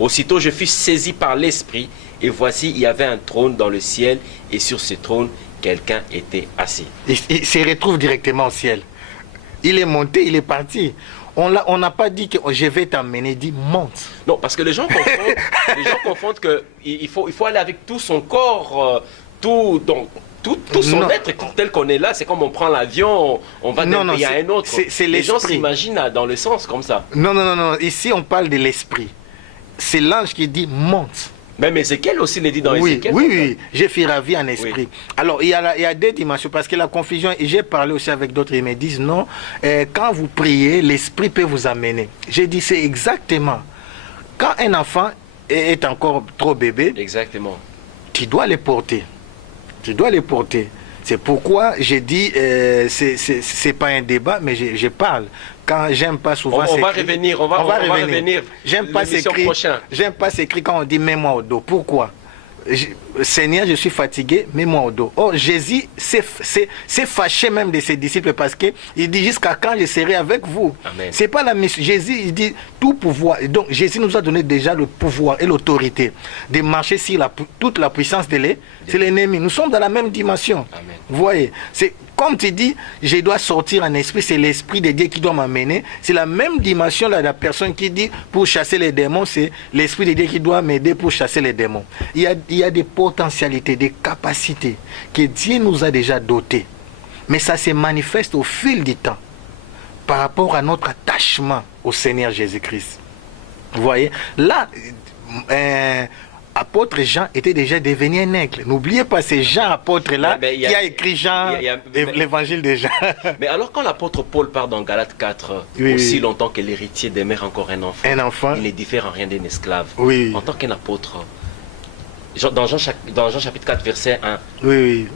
Aussitôt je fus saisi par l'Esprit et voici il y avait un trône dans le ciel et sur ce trône quelqu'un était assis. Il se retrouve directement au ciel. Il est monté, il est parti. On n'a pas dit que je vais t'emmener, dit monte. Non, parce que les gens confondent qu'il faut aller avec tout son corps, tout son Non. être tel qu'on est là. C'est comme on prend l'avion, on va d'un pays à un autre. c'est les gens l'esprit. s'imaginent dans le sens comme ça. Non. Ici, on parle de l'esprit. C'est l'ange qui dit monte. Même Ézéchiel aussi le dit dans Oui, Ézéchiel. oui, je suis ravi en esprit. Oui. Alors, il y a deux dimensions, parce que la confusion, et j'ai parlé aussi avec d'autres, ils me disent non, quand vous priez, l'esprit peut vous amener. J'ai dit, c'est exactement. Quand un enfant est encore trop bébé, Exactement. tu dois le porter. Tu dois le porter. C'est pourquoi j'ai dit, c'est pas un débat, mais je parle. Quand j'aime pas souvent On va revenir, on va revenir. J'aime pas s'écrire. J'aime pas s'écrire quand on dit mets-moi au dos. Pourquoi? Seigneur, je suis fatigué, mets-moi au dos. Oh, Jésus s'est fâché même de ses disciples parce que il dit jusqu'à quand je serai avec vous. C'est pas la mission. Jésus, il dit tout pouvoir. Donc Jésus nous a donné déjà le pouvoir et l'autorité de marcher sur toute la puissance de l'ennemi. Nous sommes dans la même dimension. Amen. Vous voyez, c'est comme tu dis, je dois sortir en esprit, c'est l'esprit de Dieu qui doit m'amener. C'est la même dimension là, la personne qui dit pour chasser les démons, c'est l'esprit de Dieu qui doit m'aider pour chasser les démons. Il y a des potentialités, des capacités que Dieu nous a déjà dotées. Mais ça se manifeste au fil du temps par rapport à notre attachement au Seigneur Jésus-Christ. Vous voyez, là, apôtre Jean était déjà devenu un aigle. N'oubliez pas, c'est Jean apôtre là qui a écrit Jean, l'évangile de Jean. Mais alors quand l'apôtre Paul part dans Galates 4, aussi longtemps que l'héritier demeure encore un enfant, il ne diffère en rien d'un esclave. Oui. En tant qu'un apôtre, dans Jean chapitre 4 verset 1,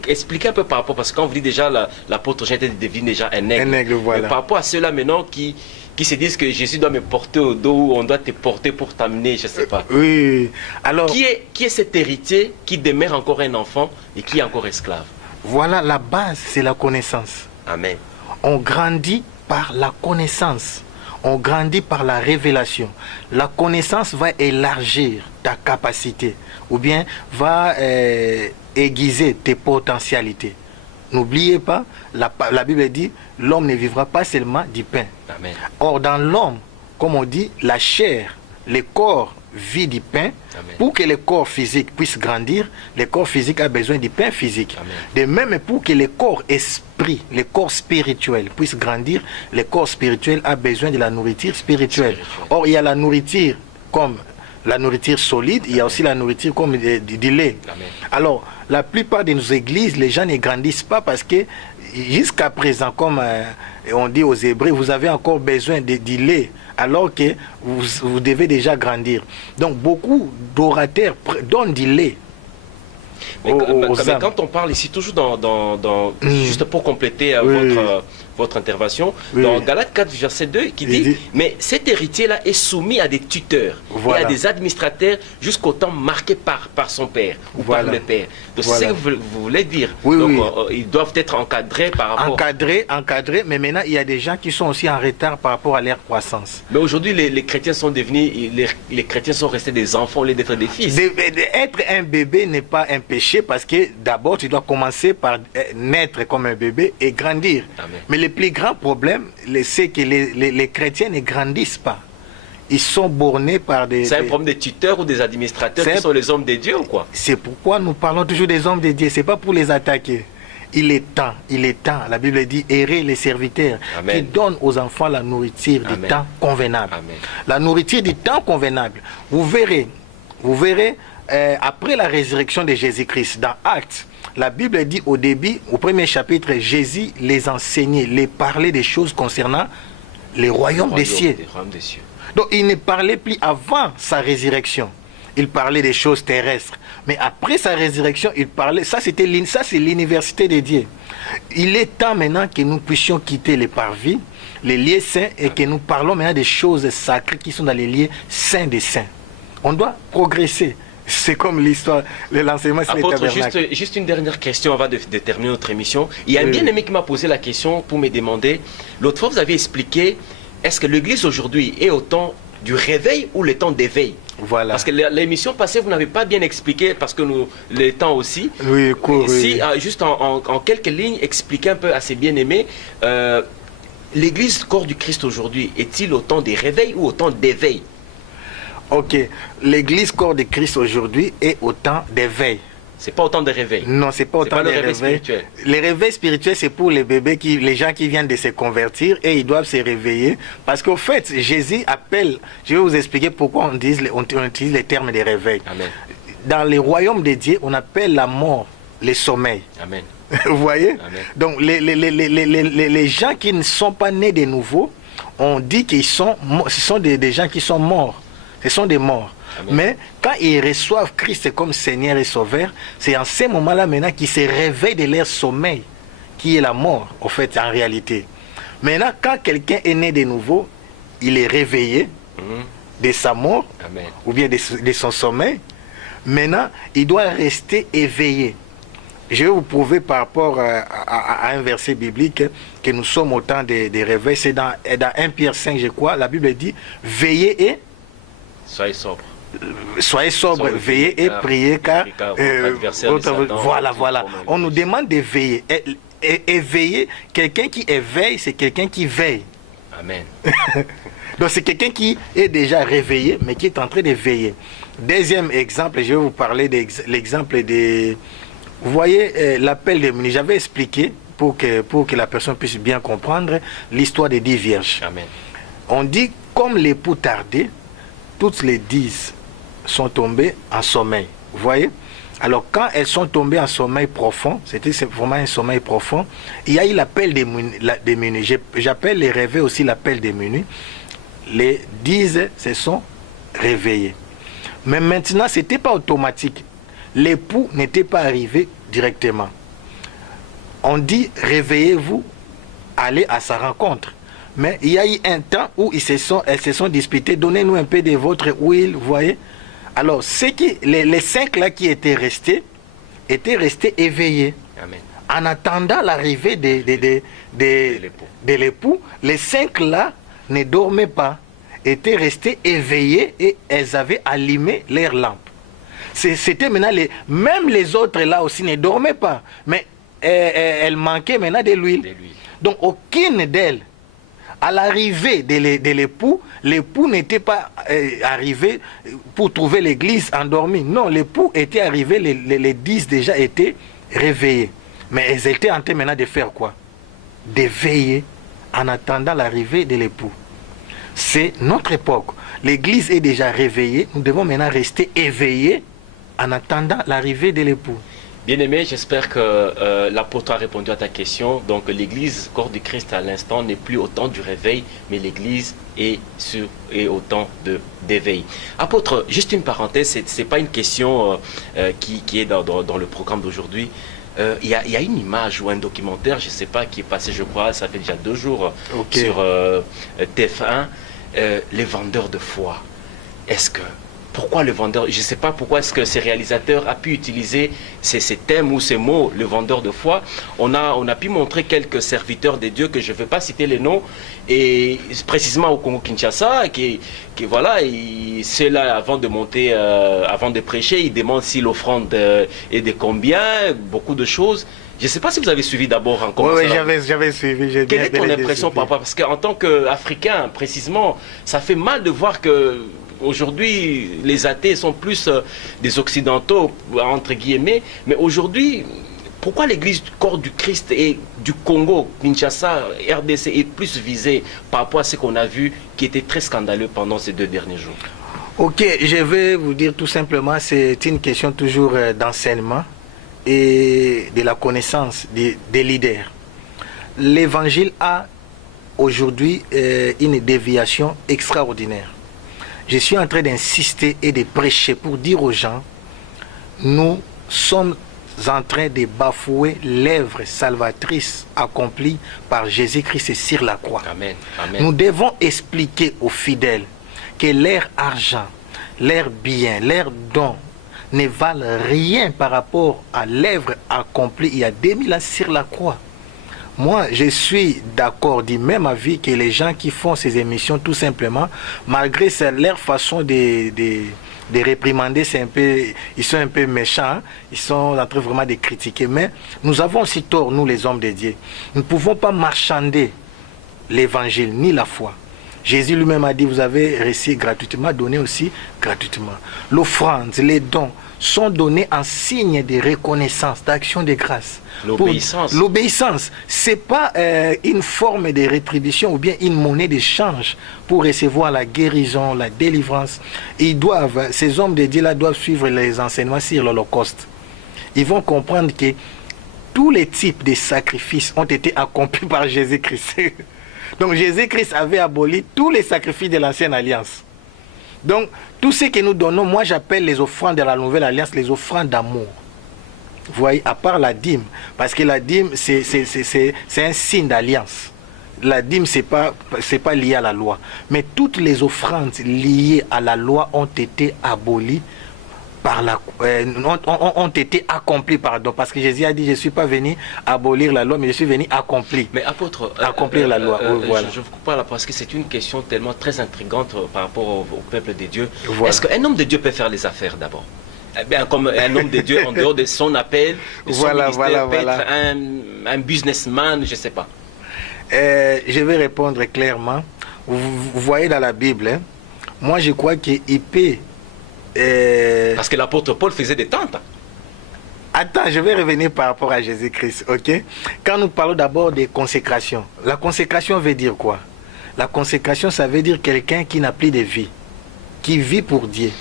expliquez un peu par rapport, parce que quand on vous dit déjà l'apôtre Jean était devenu déjà un aigle. Un aigle, voilà. Mais par rapport à ceux-là maintenant qui se disent que Jésus doit me porter au dos ou on doit te porter pour t'amener, je ne sais pas. Oui. Alors, qui est cet héritier qui demeure encore un enfant et qui est encore esclave? Voilà, la base, c'est la connaissance. Amen. On grandit par la connaissance. On grandit par la révélation. La connaissance va élargir ta capacité ou bien va aiguiser tes potentialités. N'oubliez pas, la Bible dit, l'homme ne vivra pas seulement du pain. Amen. Or, dans l'homme, comme on dit, la chair, le corps vit du pain. Amen. Pour que le corps physique puisse grandir, le corps physique a besoin du pain physique. Amen. De même, pour que le corps esprit, le corps spirituel puisse grandir, le corps spirituel a besoin de la nourriture spirituelle. Or, il y a la nourriture comme la nourriture solide, il y a aussi la nourriture comme du lait. Amen. Alors, la plupart de nos églises, les gens ne grandissent pas parce que jusqu'à présent, comme on dit aux Hébreux, vous avez encore besoin du lait, alors que vous devez déjà grandir. Donc, beaucoup d'orateurs donnent du lait. Mais quand on parle ici, toujours juste pour compléter votre intervention, Oui, dans oui. Galates 4, verset 2, qui dit, mais cet héritier-là est soumis à des tuteurs Voilà. et à des administrateurs jusqu'au temps marqué par son père ou Voilà. par le père. Donc Voilà. c'est ce que vous voulez dire. Oui, Donc oui. ils doivent être encadrés par rapport... Encadré, mais maintenant il y a des gens qui sont aussi en retard par rapport à leur croissance. Mais aujourd'hui, les chrétiens sont devenus, les chrétiens sont restés des enfants au lieu d'être des fils. Être un bébé n'est pas un péché parce que d'abord tu dois commencer par naître comme un bébé et grandir. Amen. Mais le plus grand problème, c'est que les chrétiens ne grandissent pas. Ils sont bornés par des... C'est un problème des tuteurs ou des administrateurs C'est qui sont les hommes de Dieu ou quoi? C'est pourquoi nous parlons toujours des hommes de Dieu. C'est pas pour les attaquer. Il est temps. La Bible dit, errez les serviteurs. Amen. Qui donnent aux enfants la nourriture du Amen. temps convenable. Amen. La nourriture du temps convenable. Vous verrez, après la résurrection de Jésus-Christ, dans Actes, la Bible dit au début, au premier chapitre, Jésus les enseignait, les parlait des choses concernant les royaumes des cieux. Donc il ne parlait plus avant sa résurrection. Il parlait des choses terrestres. Mais après sa résurrection, il parlait... Ça, c'est l'université de Dieu. Il est temps maintenant que nous puissions quitter les parvis, les lieux saints, et que nous parlons maintenant des choses sacrées qui sont dans les lieux saints des saints. On doit progresser. C'est comme l'histoire, l'enseignement sur les tabernacles. Juste une dernière question avant de terminer notre émission. Il y a un bien-aimé qui m'a posé la question pour me demander, l'autre fois vous avez expliqué, est-ce que l'église aujourd'hui est au temps du réveil ou le temps d'éveil? Voilà. Parce que l'émission passée, vous n'avez pas bien expliqué, parce que le temps aussi. Oui, court, si, oui. juste en quelques lignes, expliquer un peu à ces bien-aimés, l'église corps du Christ aujourd'hui, est-il au temps des réveils ou au temps d'éveil? Ok, l'église corps de Christ aujourd'hui est au temps d'éveil. C'est pas autant de réveil. Non, c'est pas autant de réveil. Les réveils spirituels, c'est pour les bébés, les gens qui viennent de se convertir et ils doivent se réveiller. Parce qu'au fait, Jésus appelle, je vais vous expliquer pourquoi on utilise les termes de réveil. Amen. Dans les royaumes de Dieu, on appelle la mort le sommeil. Amen. Vous voyez? Amen. Donc les gens qui ne sont pas nés de nouveau, on dit qu'ils sont, ce sont des gens qui sont morts. Ce sont des morts. Amen. Mais quand ils reçoivent Christ comme Seigneur et Sauveur, c'est en ce moment-là maintenant qu'ils se réveillent de leur sommeil, qui est la mort, en fait, en réalité. Maintenant, quand quelqu'un est né de nouveau, il est réveillé de sa mort, Amen. Ou bien de son sommeil. Maintenant, il doit rester éveillé. Je vais vous prouver par rapport à un verset biblique que nous sommes au temps des réveils. C'est dans 1 Pierre 5, je crois. La Bible dit, veillez et... Soyez sobre. Soyez sobre, veillez et priez car voilà. On nous demande de veiller. Éveiller, quelqu'un qui éveille, c'est quelqu'un qui veille. Amen. Donc c'est quelqu'un qui est déjà réveillé, mais qui est en train de veiller. Deuxième exemple, je vais vous parler de l'exemple de... Vous voyez l'appel des munis. J'avais expliqué pour que la personne puisse bien comprendre l'histoire des 10 vierges. Amen. On dit comme l'époux tardait, toutes les 10 sont tombées en sommeil. Vous voyez? Alors quand elles sont tombées en sommeil profond, c'était vraiment un sommeil profond, il y a eu l'appel des munis. J'appelle les réveils aussi l'appel des munis. Les 10 se sont réveillés. Mais maintenant, ce n'était pas automatique. L'époux n'était pas arrivé directement. On dit, réveillez-vous, allez à sa rencontre. Mais il y a eu un temps où elles se sont disputées. Donnez-nous un peu de votre huile, vous voyez. Alors, les 5 là qui étaient restés éveillés. Amen. En attendant l'arrivée de l'époux, les 5 là ne dormaient pas, étaient restés éveillés et elles avaient allumé leurs lampes. C'était maintenant, même les autres là aussi ne dormaient pas, mais elles manquaient maintenant de l'huile. Donc, aucune d'elles, à l'arrivée de l'époux, l'époux n'était pas arrivé pour trouver l'église endormie. Non, l'époux était arrivé, les 10 déjà étaient réveillés. Mais elles étaient en train maintenant de faire quoi? De veiller en attendant l'arrivée de l'époux. C'est notre époque. L'église est déjà réveillée. Nous devons maintenant rester éveillés en attendant l'arrivée de l'époux. Bien-aimé, j'espère que l'apôtre a répondu à ta question. Donc l'église, corps du Christ à l'instant, n'est plus au temps du réveil, mais l'église est au temps d'éveil. Apôtre, juste une parenthèse, ce n'est pas une question qui est dans le programme d'aujourd'hui. Il y a une image ou un documentaire, je ne sais pas, qui est passé, je crois, ça fait déjà 2 jours Ok. sur TF1, les vendeurs de foi. Est-ce que, pourquoi le vendeur, je ne sais pas pourquoi est-ce que ces réalisateurs a pu utiliser ces thèmes ou ces mots, le vendeur de foi. On a pu montrer quelques serviteurs de Dieu, que je ne vais pas citer les noms, et précisément au Congo-Kinshasa, qui voilà, c'est là, avant de monter, avant de prêcher, ils demandent si l'offrande est de combien, beaucoup de choses. Je ne sais pas si vous avez suivi d'abord encore. Oui, j'avais suivi. Quelle est ton impression par rapport, parce qu'en tant qu'Africain, précisément, ça fait mal de voir que aujourd'hui, les athées sont plus des occidentaux, entre guillemets, mais aujourd'hui, pourquoi l'église du corps du Christ et du Congo, Kinshasa, RDC est plus visée par rapport à ce qu'on a vu qui était très scandaleux pendant ces 2 derniers jours? Ok, je vais vous dire tout simplement, c'est une question toujours d'enseignement et de la connaissance des leaders. L'évangile a aujourd'hui une déviation extraordinaire. Je suis en train d'insister et de prêcher pour dire aux gens, nous sommes en train de bafouer l'œuvre salvatrice accomplie par Jésus-Christ sur la croix. Amen. Amen. Nous devons expliquer aux fidèles que leur argent, leurs biens, leurs dons ne valent rien par rapport à l'œuvre accomplie il y a 2000 ans sur la croix. Moi, je suis d'accord du même avis que les gens qui font ces émissions, tout simplement, malgré leur façon de réprimander, ils sont un peu méchants, hein? Ils sont en train vraiment de critiquer. Mais nous avons aussi tort, nous les hommes de Dieu. Nous ne pouvons pas marchander l'évangile ni la foi. Jésus lui-même a dit, vous avez reçu gratuitement, donné aussi gratuitement. L'offrande, les dons sont donnés en signe de reconnaissance, d'action de grâce. L'obéissance. L'obéissance, ce n'est pas une forme de rétribution ou bien une monnaie d'échange pour recevoir la guérison, la délivrance. Ces hommes de Dieu-là doivent suivre les enseignements sur l'Holocauste. Ils vont comprendre que tous les types de sacrifices ont été accomplis par Jésus-Christ. Donc Jésus-Christ avait aboli tous les sacrifices de l'ancienne alliance. Donc tout ce que nous donnons, moi j'appelle les offrandes de la nouvelle alliance, les offrandes d'amour. Vous voyez, à part la dîme, parce que la dîme c'est un signe d'alliance. La dîme c'est pas lié à la loi. Mais toutes les offrandes liées à la loi ont été abolies ont été accomplis, pardon, parce que Jésus a dit, je ne suis pas venu abolir la loi, mais je suis venu accomplir. Mais apôtre, accomplir la loi. Voilà. Je vous coupe pas là parce que c'est une question tellement très intrigante par rapport au peuple de Dieu. Voilà. Est-ce qu'un homme de Dieu peut faire les affaires d'abord? Eh bien, comme un homme de Dieu en dehors de son appel, de son ministère, peut être un businessman, je ne sais pas. Je vais répondre clairement. Vous voyez dans la Bible, hein, moi je crois qu'il peut... Parce que l'apôtre Paul faisait des tentes. Attends, je vais revenir par rapport à Jésus-Christ, ok? Quand nous parlons d'abord de consécration, la consécration veut dire quoi? La consécration, ça veut dire quelqu'un qui n'a plus de vie, qui vit pour Dieu.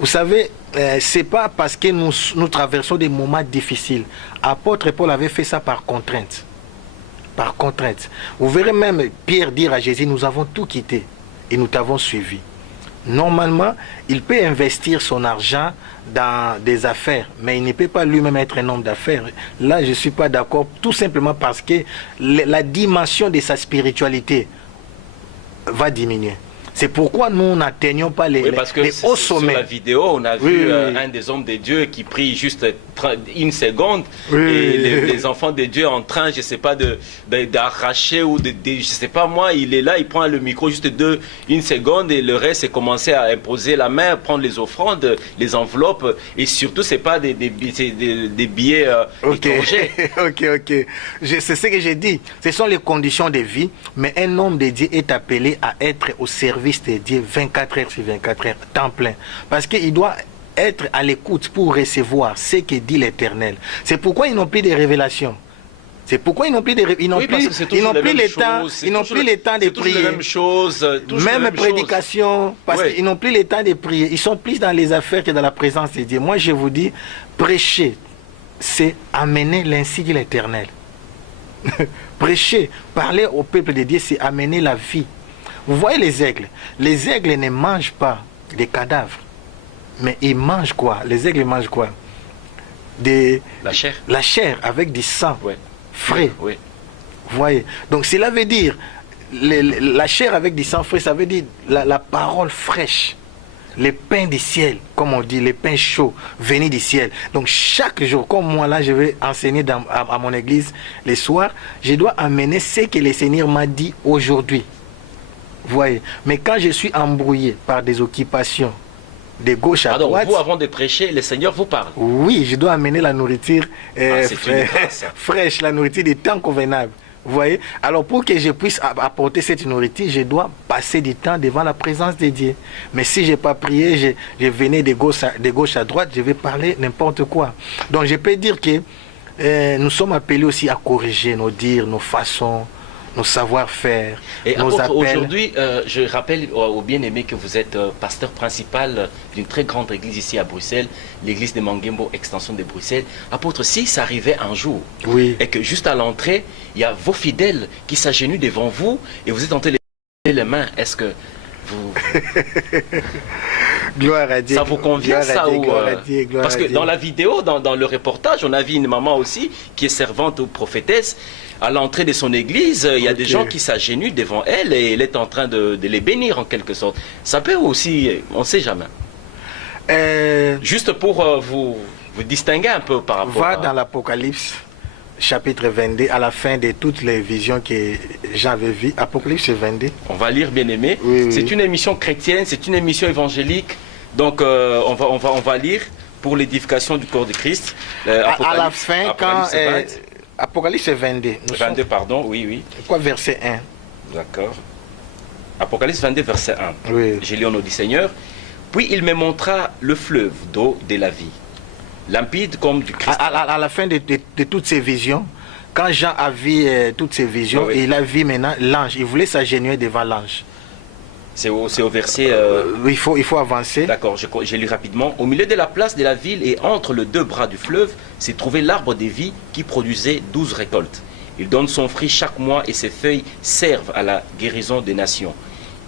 Vous savez, c'est pas parce que nous traversons des moments difficiles. Apôtre Paul avait fait ça par contrainte. Par contrainte. Vous verrez même Pierre dire à Jésus, nous avons tout quitté et nous t'avons suivi. Normalement, il peut investir son argent dans des affaires, mais il ne peut pas lui-même être un homme d'affaires. Là, je ne suis pas d'accord, tout simplement parce que la dimension de sa spiritualité va diminuer. C'est pourquoi nous n'atteignons pas les hauts sommets. Sur la vidéo, on a vu un des hommes de Dieu qui prie juste 1 seconde et les enfants de Dieu en train, je ne sais pas, d'arracher ou je ne sais pas moi, il est là, il prend le micro juste 1 seconde et le reste c'est commencer à imposer la main, prendre les offrandes, les enveloppes et surtout c'est pas des billets étrangers. Ok. C'est ce que j'ai dit. Ce sont les conditions de vie, mais un homme de Dieu est appelé à être au service de Dieu 24 heures sur 24 heures, temps plein. Parce qu'il doit être à l'écoute pour recevoir ce que dit l'Éternel. C'est pourquoi ils n'ont plus de révélations. C'est pourquoi ils n'ont plus de ils n'ont plus le temps de prier. Même prédication, parce qu'ils n'ont plus le temps de prier. Ils sont plus dans les affaires que dans la présence de Dieu. Moi, je vous dis, prêcher, c'est amener l'ainsi de l'Éternel. Prêcher, parler au peuple de Dieu, c'est amener la vie. Vous voyez les aigles. Les aigles ne mangent pas des cadavres. Mais ils mangent quoi? Les aigles mangent quoi? la chair avec du sang frais. Oui. Vous voyez? Donc cela veut dire, la chair avec du sang frais, ça veut dire la parole fraîche. Les pains du ciel, comme on dit, les pains chauds venus du ciel. Donc chaque jour, comme moi là, je vais enseigner à mon église les soirs, je dois amener ce que le Seigneur m'a dit aujourd'hui. Vous voyez? Mais quand je suis embrouillé par des occupations de gauche à droite... vous, avant de prêcher, le Seigneur vous parle. Oui, je dois amener la nourriture fraîche, la nourriture du temps convenable. Vous voyez? Alors pour que je puisse apporter cette nourriture, je dois passer du temps devant la présence de Dieu. Mais si je n'ai pas prié, je venais de gauche à droite, je vais parler n'importe quoi. Donc je peux dire que nous sommes appelés aussi à corriger nos dires, nos façons, nos savoir-faire, et nos appels. Aujourd'hui, je rappelle aux bien-aimés que vous êtes pasteur principal d'une très grande église ici à Bruxelles, l'église de Mangembo, extension de Bruxelles. Apôtre, si ça arrivait un jour, et que juste à l'entrée, il y a vos fidèles qui s'agenouillent devant vous et vous êtes en train de lever les mains, est-ce que vous... Gloire à Dieu. Ça vous convient, ça? Gloire à Dieu, parce que dans la vidéo, dans le reportage, on a vu une maman aussi qui est servante ou prophétesse. À l'entrée de son église, il y a des gens qui s'agenouillent devant elle et elle est en train de les bénir en quelque sorte. Ça peut aussi, on ne sait jamais. Juste pour vous distinguer un peu par rapport dans l'Apocalypse, chapitre 22, à la fin de toutes les visions que j'avais vues. Apocalypse 22. On va lire, bien aimé. C'est une émission chrétienne, c'est une émission évangélique. Donc on va lire pour l'édification du corps de Christ. À la fin, quand... Apocalypse 22. 22, pardon, oui. Quoi, verset 1? D'accord. Apocalypse 22, verset 1. Oui. J'ai lu au nom du Seigneur. Puis il me montra le fleuve d'eau de la vie, limpide comme du cristal. À la fin de toutes ces visions, quand Jean a vu toutes ces visions, il a vu maintenant l'ange. Il voulait s'agenouiller devant l'ange. C'est au verset... Il faut avancer. D'accord, j'ai lu rapidement. Au milieu de la place de la ville et entre les deux bras du fleuve, s'est trouvé l'arbre de vie qui produisait 12 récoltes. Il donne son fruit chaque mois et ses feuilles servent à la guérison des nations.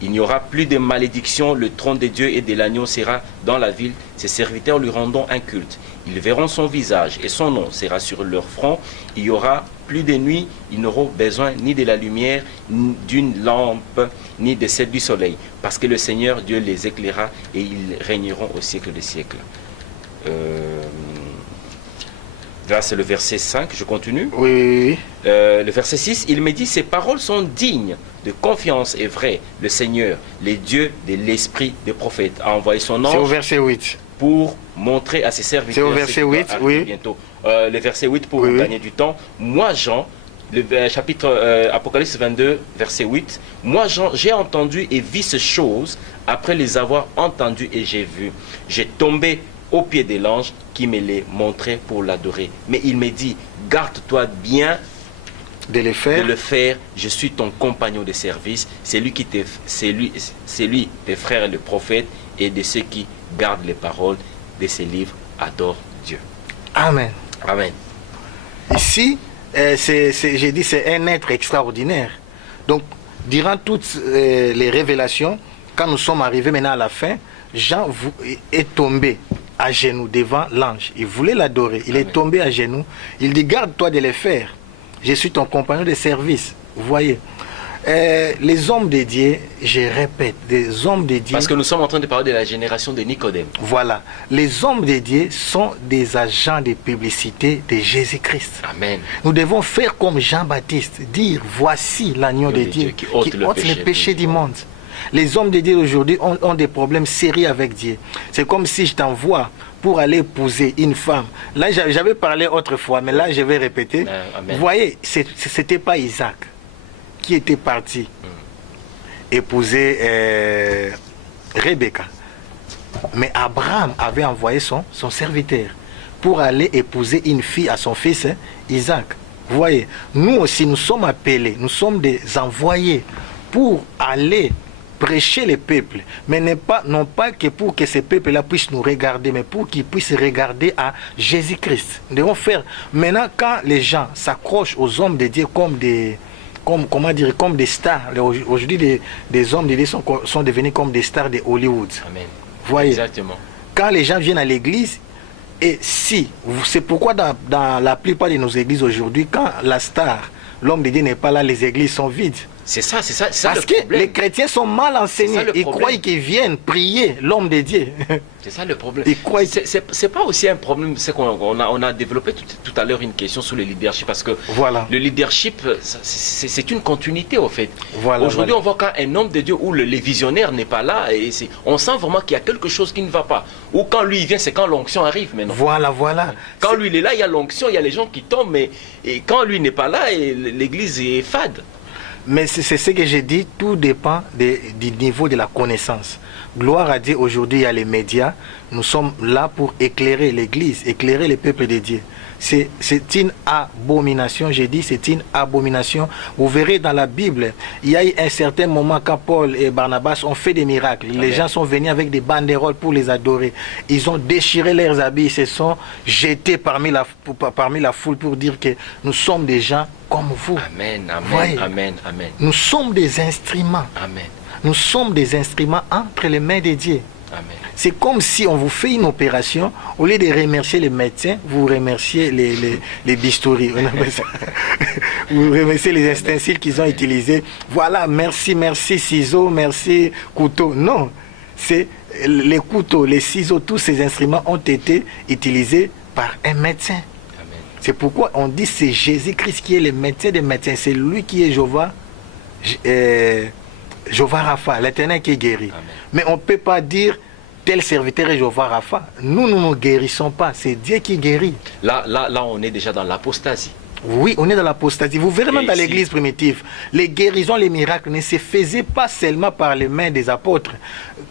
Il n'y aura plus de malédiction, le trône de Dieu et de l'agneau sera dans la ville. Ses serviteurs lui rendront un culte. Ils verront son visage et son nom sera sur leur front. Il y aura plus de nuit, ils n'auront besoin ni de la lumière, ni d'une lampe, ni de celle du soleil, parce que le Seigneur Dieu les éclairera et ils régneront au siècle des siècles. Là, c'est le verset 5, je continue. Oui. Le verset 6, il me dit, ces paroles sont dignes de confiance et vraies. Le Seigneur, les dieux de l'esprit des prophètes, a envoyé son ange. C'est au verset 8. Pour montrer à ses serviteurs. C'est au verset 8, oui. Bientôt. Le verset 8 pour gagner du temps. Moi, Jean, le chapitre Apocalypse 22, verset 8. Moi, Jean, j'ai entendu et vu ces choses après les avoir entendues et j'ai vu. J'ai tombé au pied de l'ange qui me les montrait pour l'adorer. Mais il me dit, garde-toi bien de le faire. Je suis ton compagnon de service. C'est lui, tes frères les prophètes et de ceux qui gardent les paroles de ces livres. Adore Dieu. Amen. Amen. Ici, j'ai dit, c'est un être extraordinaire. Donc, durant toutes les révélations, quand nous sommes arrivés maintenant à la fin, Jean est tombé à genoux devant l'ange. Il voulait l'adorer. Il est tombé à genoux. Il dit, garde-toi de les faire. Je suis ton compagnon de service. Vous voyez. Les hommes de Dieu, je répète, des hommes de Dieu... Parce que nous sommes en train de parler de la génération de Nicodème. Voilà. Les hommes de Dieu sont des agents de publicité de Jésus-Christ. Amen. Nous devons faire comme Jean-Baptiste, dire, voici l'agneau de Dieu qui ôte le péché du monde. Les hommes de Dieu aujourd'hui ont des problèmes sérieux avec Dieu. C'est comme si je t'envoie pour aller épouser une femme. Là, j'avais parlé autrefois, mais là, je vais répéter. Vous voyez, ce n'était pas Isaac qui était parti épouser Rebecca. Mais Abraham avait envoyé son serviteur pour aller épouser une fille à son fils Isaac. Vous voyez, nous aussi, nous sommes appelés, nous sommes des envoyés pour aller prêcher les peuples, mais non pas que pour que ces peuples-là puissent nous regarder, mais pour qu'ils puissent regarder à Jésus-Christ. Nous devons faire. Maintenant, quand les gens s'accrochent aux hommes de Dieu comme des stars, aujourd'hui des hommes de Dieu sont devenus comme des stars de Hollywood. Amen. Voyez. Exactement. Quand les gens viennent à l'église, Et si, c'est pourquoi dans la plupart de nos églises aujourd'hui, quand la star, l'homme de Dieu n'est pas là, les églises sont vides. C'est ça Parce que les chrétiens sont mal enseignés. Ils croient qu'ils viennent prier l'homme de Dieu. C'est ça le problème. C'est pas aussi un problème. C'est qu'on a développé tout à l'heure une question sur le leadership. Parce que le leadership, c'est une continuité au fait. Aujourd'hui, on voit quand un homme de Dieu où le visionnaire n'est pas là, et on sent vraiment qu'il y a quelque chose qui ne va pas. Ou quand lui il vient, c'est quand l'onction arrive maintenant. Voilà. Quand lui il est là, il y a l'onction, il y a les gens qui tombent. Mais et quand lui n'est pas là, l'église est fade. Mais c'est ce que j'ai dit, tout dépend du niveau de la connaissance. Gloire à Dieu, aujourd'hui il y a les médias, nous sommes là pour éclairer l'église, éclairer le peuple de Dieu. C'est une abomination, j'ai dit, c'est une abomination. Vous verrez dans la Bible, il y a eu un certain moment quand Paul et Barnabas ont fait des miracles. Les gens sont venus avec des banderoles pour les adorer. Ils ont déchiré leurs habits, ils se sont jetés parmi la foule pour dire que nous sommes des gens comme vous. Amen. Nous sommes des instruments. Amen. Nous sommes des instruments entre les mains de Dieu. Amen. C'est comme si on vous fait une opération, au lieu de remercier les médecins, vous remerciez les bistouris. Vous remerciez les ustensiles qu'ils ont utilisés. Voilà, merci ciseaux, merci couteau. Non, c'est les couteaux, les ciseaux, tous ces instruments ont été utilisés par un médecin. C'est pourquoi on dit c'est Jésus-Christ qui est le médecin des médecins. C'est lui qui est Jéhovah Rapha, l'Éternel qui guérit. Amen. Mais on ne peut pas dire tel serviteur est Jéhovah Rapha. Nous ne guérissons pas, c'est Dieu qui guérit. Là, on est déjà dans l'apostasie. Oui, on est dans l'apostasie. Vous verrez même dans l'église primitive, les guérisons, les miracles ne se faisaient pas seulement par les mains des apôtres.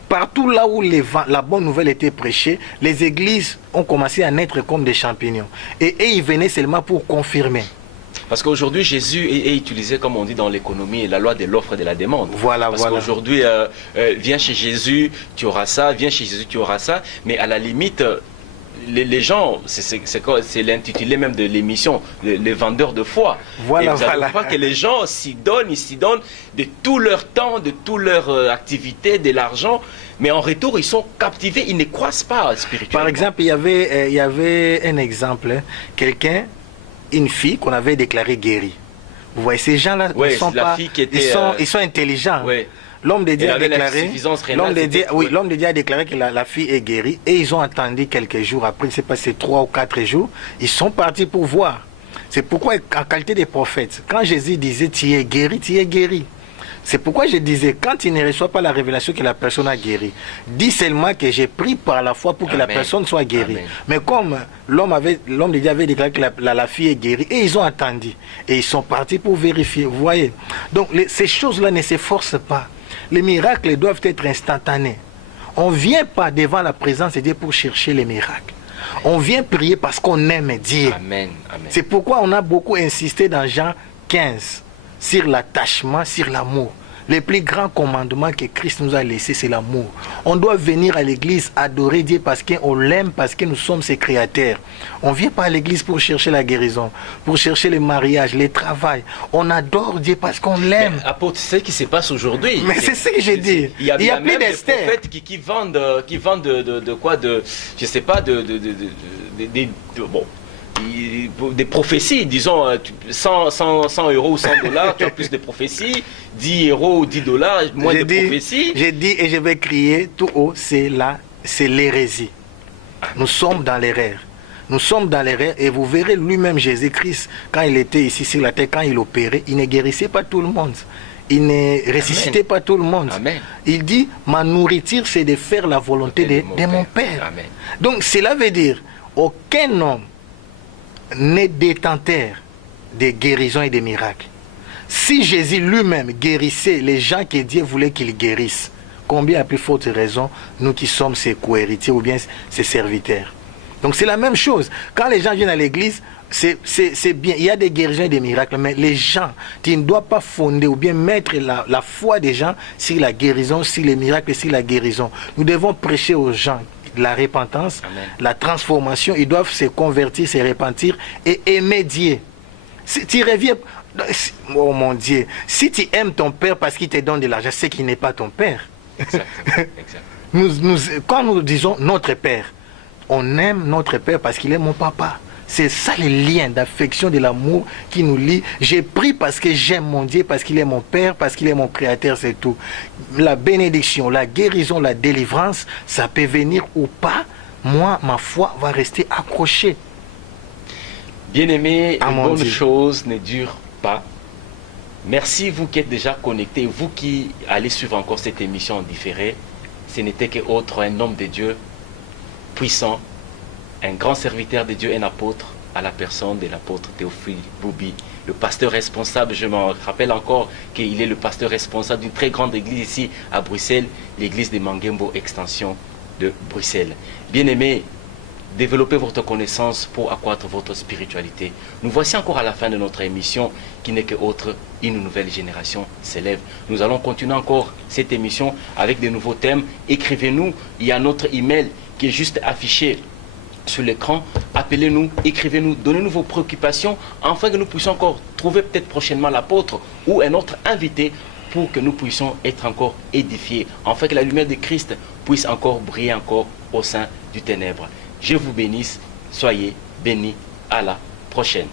Partout là où la bonne nouvelle était prêchée, les églises ont commencé à naître comme des champignons. Et ils venaient seulement pour confirmer. Parce qu'aujourd'hui, Jésus est utilisé, comme on dit dans l'économie, la loi de l'offre et de la demande. Parce qu'aujourd'hui, viens chez Jésus, tu auras ça, viens chez Jésus, tu auras ça. Mais à la limite, les gens, c'est l'intitulé même de l'émission, les vendeurs de foi. Et vous allez voir que les gens s'y donnent de tout leur temps, de toute leur activité, de l'argent. Mais en retour, ils sont captivés, ils ne croissent pas spirituellement. Par exemple, il y avait un exemple, une fille qu'on avait déclarée guérie. Vous voyez, ces gens-là, ils sont intelligents. Ouais. L'homme de Dieu a déclaré, l'homme de Dieu a déclaré que la fille est guérie, et ils ont attendu quelques jours après, c'est passé 3 ou 4 jours, ils sont partis pour voir. C'est pourquoi, en qualité de prophète, quand Jésus disait tu es guéri, tu es guéri. C'est pourquoi je disais, quand il ne reçoit pas la révélation que la personne a guéri, dis seulement que j'ai pris par la foi pour que la personne soit guérie. Amen. Mais comme l'homme de Dieu avait déclaré que la fille est guérie, et ils ont attendu, et ils sont partis pour vérifier. Vous voyez. Donc ces choses-là ne se forcent pas. Les miracles doivent être instantanés. On ne vient pas devant la présence de Dieu pour chercher les miracles. On vient prier parce qu'on aime Dieu. Amen. C'est pourquoi on a beaucoup insisté dans Jean 15 sur l'attachement, sur l'amour. Le plus grand commandement que Christ nous a laissé, c'est l'amour. On doit venir à l'église adorer Dieu parce qu'on l'aime, parce que nous sommes ses créateurs. On ne vient pas à l'église pour chercher la guérison, pour chercher le mariage, le travail. On adore Dieu parce qu'on l'aime. Apôtre, c'est ce qui se passe aujourd'hui. Mais c'est ce que j'ai dit. Il y a plus des prophètes qui vendent de quoi, je sais pas, des prophéties, disons 100 euros ou 100 $, tu as plus de prophéties, 10 euros ou 10 $, moins de prophéties. J'ai dit et je vais crier tout haut, c'est l'hérésie. Nous sommes dans l'erreur. Nous sommes dans l'erreur et vous verrez lui-même Jésus-Christ, quand il était ici sur la terre, quand il opérait, il ne guérissait pas tout le monde. Il ne ressuscitait pas tout le monde. Amen. Il dit, ma nourriture c'est de faire la volonté de mon Père. Amen. Donc cela veut dire, aucun homme n'est détenteur de guérisons et de miracles. Si Jésus lui-même guérissait les gens que Dieu voulait qu'il guérisse, combien à plus forte raison nous qui sommes ses co-héritiers ou bien ses serviteurs. Donc c'est la même chose. Quand les gens viennent à l'église, c'est bien, il y a des guérisons et des miracles, mais les gens, tu ne dois pas fonder ou bien mettre la foi des gens sur la guérison, sur les miracles et sur la guérison. Nous devons prêcher aux gens la repentance, amen, la transformation. Ils doivent se convertir, se repentir et aimer Dieu. Si tu reviens, oh mon Dieu, si tu aimes ton père parce qu'il te donne de l'argent, c'est qu'il n'est pas ton père. Exactement. Quand nous disons notre père, on aime notre père parce qu'il est mon papa. C'est ça le lien d'affection, de l'amour qui nous lie. J'ai pris parce que j'aime mon Dieu, parce qu'il est mon Père, parce qu'il est mon Créateur, c'est tout. La bénédiction, la guérison, la délivrance, ça peut venir ou pas. Moi, ma foi va rester accrochée. Bien-aimés, les bonnes choses ne durent pas. Merci, vous qui êtes déjà connectés, vous qui allez suivre encore cette émission en différé. Ce n'était qu'autre un homme de Dieu puissant, un grand serviteur de Dieu, un apôtre, à la personne de l'apôtre Théophile Boubi, le pasteur responsable. Je me rappelle encore qu'il est le pasteur responsable d'une très grande église ici à Bruxelles, l'église de Mangembo Extension de Bruxelles. Bien-aimés, développez votre connaissance pour accroître votre spiritualité. Nous voici encore à la fin de notre émission qui n'est que autre, une nouvelle génération s'élève. Nous allons continuer encore cette émission avec de nouveaux thèmes. Écrivez-nous, il y a notre email qui est juste affiché sur l'écran. Appelez-nous, écrivez-nous, donnez-nous vos préoccupations afin que nous puissions encore trouver peut-être prochainement l'apôtre ou un autre invité pour que nous puissions être encore édifiés, afin que la lumière de Christ puisse encore briller encore au sein du ténèbre. Je vous bénisse, soyez bénis, à la prochaine.